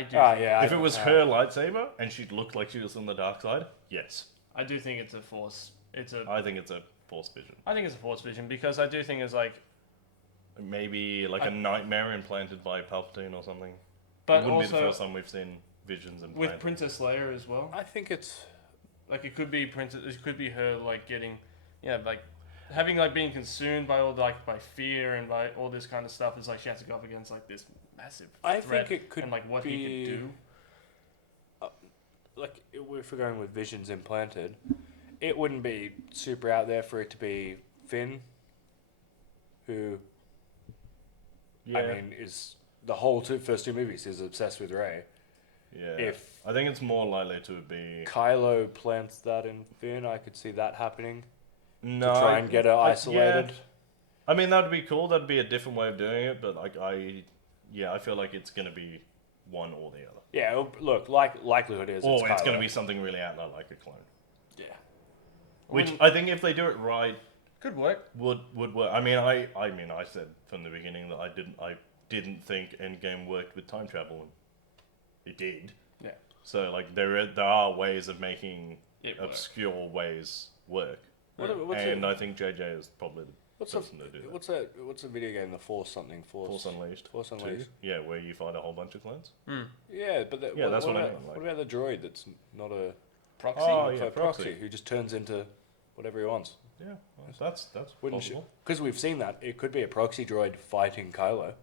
do. Ah, yeah. If it was her lightsaber and she looked like she was on the dark side, yes, I do think it's a force. I think it's a Force vision. I think it's a force vision because I do think it's like maybe like a nightmare implanted by Palpatine or something. But it wouldn't be the also first time we've seen visions implanted. with Princess Leia as well. I think it's Like it could be Princess. It could be her like getting, like having like being consumed by all like by fear and by all this kind of stuff. It's like she has to go up against like this massive I threat think it could and like what be, he could do. like if we're going with visions implanted, it wouldn't be super out there for it to be Finn, who yeah. I mean is the whole first two movies is obsessed with Rey. Yeah. If I think it's more likely to be Kylo plants that in Finn, I could see that happening no, to try and get her isolated. Yeah. I mean, that'd be cool. That'd be a different way of doing it. But like, I feel like it's gonna be one or the other. Yeah, look, likelihood is Or it's Kylo. gonna be something really out there like a clone. Yeah. Which I think if they do it right, Could work. would work. I mean, I said from the beginning that I didn't think Endgame worked with time travel, and it did. Yeah. So like there are ways of making It works. obscure ways work, What's and a, I think JJ is probably the person to do that. what's a video game? The Force something. Force Unleashed. Force 2, Unleashed. yeah, where you fight a whole bunch of clones. Yeah, but Yeah, that's what I about, mean, like- what about the droid that's not a Proxy. Oh, yeah, so proxy. who just turns into whatever he wants? Yeah, well, that's Wouldn't possible. Because we've seen that it could be a proxy droid fighting Kylo.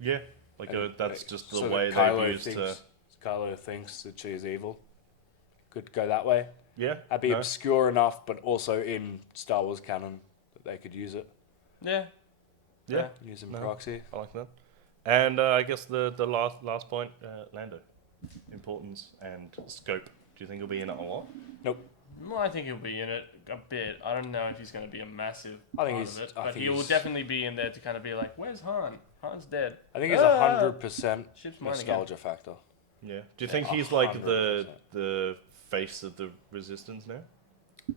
Yeah, like And, that's just the so that way Kylo they used to. thinks, Kylo thinks that she is evil. Could go that way. Yeah, That'd be no. obscure enough, but also in Star Wars canon that they could use it. Yeah. Yeah, Using No. proxy. I like that. And I guess the last point, Lando, importance and scope. Do you think he'll be in it a lot? Well, I think he'll be in it a bit. I don't know if he's going to be a massive I think part he's- of it, I but think he will he's- definitely be in there to kind of be like, "Where's Han? Han's dead." I think it's Ah! 100% Ship's mine again. nostalgia factor. Yeah. Do you think he's like 100%. the face of the Resistance now?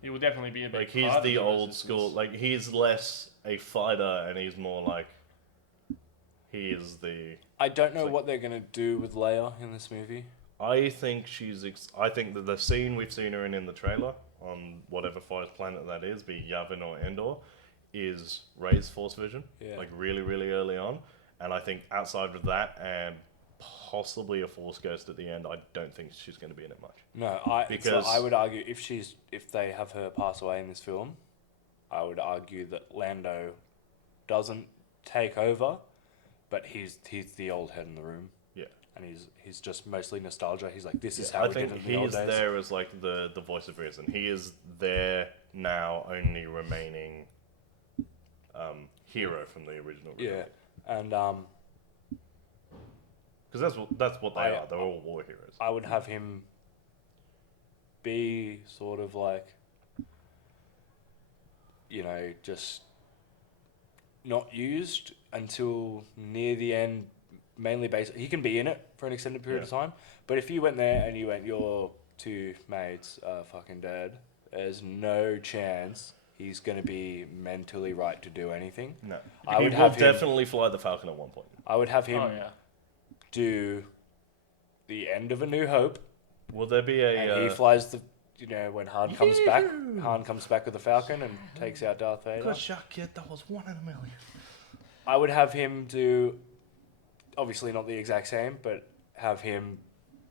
He will definitely be a big Like he's part of the old Resistance. school. Like he's less a fighter and he's more like he is the. I don't know It's like- what they're going to do with Leia in this movie. I think she's. I think that the scene we've seen her in the trailer on whatever first planet that is, be Yavin or Endor, is Rey's Force vision. Yeah. Like really, really early on, and I think outside of that and possibly a Force Ghost at the end, I don't think she's going to be in it much. No, Because- I would argue if they have her pass away in this film, I would argue that Lando doesn't take over, but he's the old head in the room. Yeah. And he's just mostly nostalgia. He's like, this is Yeah, how I we think did it in the old he's days. there as like the voice of reason. He is there now, only remaining hero from the original. Yeah, and because that's what they I- are. They're all war heroes. I would have him be sort of like, just not used until near the end, mainly based. He can be in it for an extended period of time, but if you went there and you went, your two mates are fucking dead, there's no chance he's going to be mentally right to do anything. No, I he would will have him- definitely fly the Falcon at one point. I would have him Oh yeah. do the end of A New Hope. Will there be a? And he flies when Han comes back. Han comes back with the Falcon and takes out Darth Vader. Good shot, kid. That was 1 in a million. I would have him do, obviously not the exact same, but have him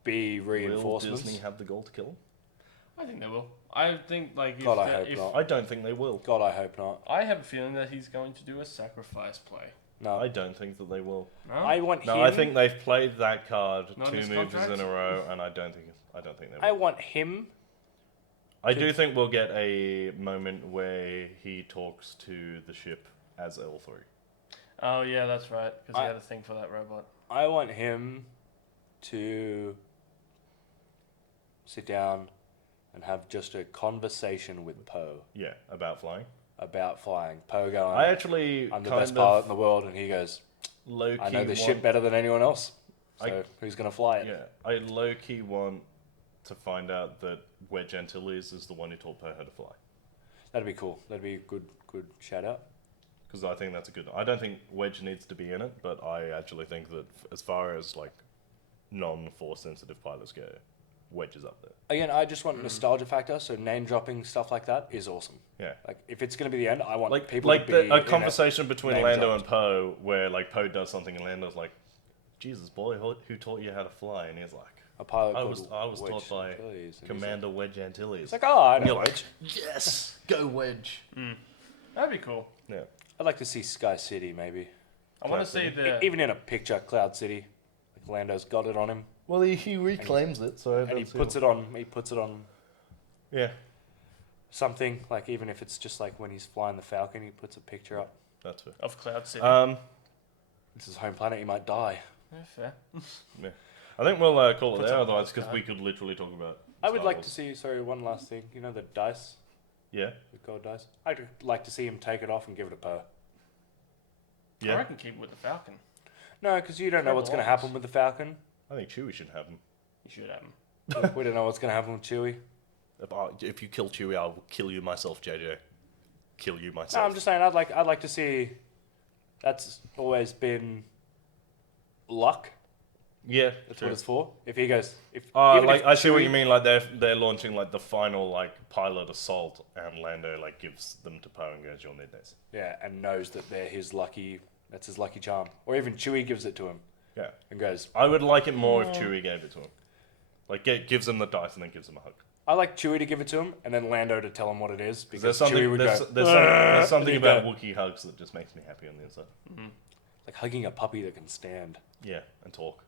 be Will reinforcements. Disney have the goal to kill him? I think they will. I think like if God, I the- hope if not. I don't think they will. God, I hope not. I have a feeling that he's going to do a sacrifice play. No, I don't think that they will. No. I want No, him. I think they've played that card Not 2 his movies contract? in a row, and I don't think they will. I want him. I do think we'll get a moment where he talks to the ship as L3. Oh yeah, that's right. Because he I- had a thing for that robot. I want him to sit down and have just a conversation with Poe Yeah, about flying. about flying. Poe going, I actually I'm the kind best pilot of in the world, and he goes, low key I know this want, ship better than anyone else. So I- who's gonna fly it? Yeah, I low key want to find out that Wedge Antilles is the one who taught Poe how to fly. That'd be cool. That'd be a good shout out. Because I think that's a good. I don't think Wedge needs to be in it, but I actually think that as far as like non-force sensitive pilots go, Wedge is up there. Again, I just want nostalgia factor, so name dropping stuff like that is awesome. Yeah. Like if it's gonna be the end, I want Like people to be a in it. conversation between name Lando dropped. and Poe, where like Poe does something and Lando's like, "Jesus, boy, who taught you how to fly?" And he's like, A pilot I called was Wedge taught by Antilles, and Commander Wedge Antilles. He's like, oh, I And know you're Wedge. like, yes, go Wedge. That'd be cool. Yeah. I'd like to see Sky City maybe. I want to Cloud see City. the. Even in a picture, Cloud City. Like Lando's got it on him, Well, he reclaims it, so and he puts it on. He puts it on Yeah, something. Like even if it's just like when he's flying the Falcon, he puts a picture up. that's fair. Of Cloud City. This is home planet. He might die. Yeah, fair. Yeah. I think we'll call it Puts there, up a otherwise, because postcard. we could literally talk about. I would Star like Wars. to see. Sorry, one last thing. You know the dice, Yeah. the gold dice. I'd like to see him take it off and give it a Poe. I Yeah. reckon keep it with the Falcon. No, because you don't know That what's going to belongs. happen with the Falcon. I think Chewie should have him. You should have them. We don't know what's going to happen with Chewie. If you kill Chewie, I'll kill you myself, JJ. Kill you myself. No, I'm just saying. I'd like to see. That's always been luck. Yeah, That's true. what it's for. If he goes, if Like if I see what Chewie- you mean. Like they're launching like the final like pilot assault, and Lando like gives them to Poe and goes, "You'll need this." Yeah, and knows that they're his lucky. That's his lucky charm. Or even Chewie gives it to him Yeah, and goes. I would like it more if Chewie gave it to him. Like gives him the dice and then gives him a hug. I like Chewie to give it to him, and then Lando to tell him what it is because There's something. Chewie would There's, go. there's something and he'd about go, Wookiee hugs that just makes me happy on the inside. like hugging a puppy that can stand. Yeah, and talk.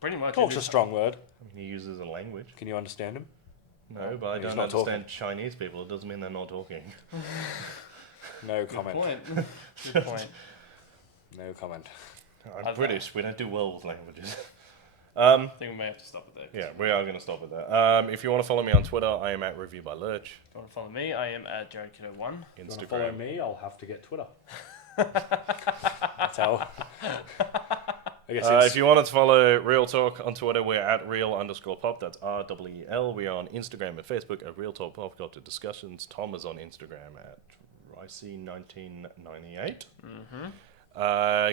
Pretty much. Talk's it a is- strong word. I mean, he uses a language. Can you understand him? No, but I He's don't not understand Chinese people. It doesn't mean they're not talking. No Good comment. point. Good point. No comment. I'm I've- British. We don't do well with languages. I think we may have to stop it there. Yeah, we are going to stop it there. If you want to follow me on Twitter, I am at Review by Lurch. If you want to follow me, I am at JaredKiddo1. If you want to follow Instagram. me, I'll have to get Twitter. That's how. I guess If you wanted to follow Real Talk on Twitter, we're at real_pop. That's REEL. We are on Instagram and Facebook at Real Talk Pop Culture Discussions. Tom is on Instagram at Ricey1998.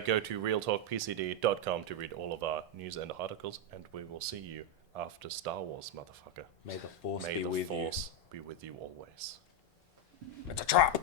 Go to realtalkpcd.com to read all of our news and articles, and we will see you after Star Wars, motherfucker. May the force May be the with Force be with you always. you. It's a trap.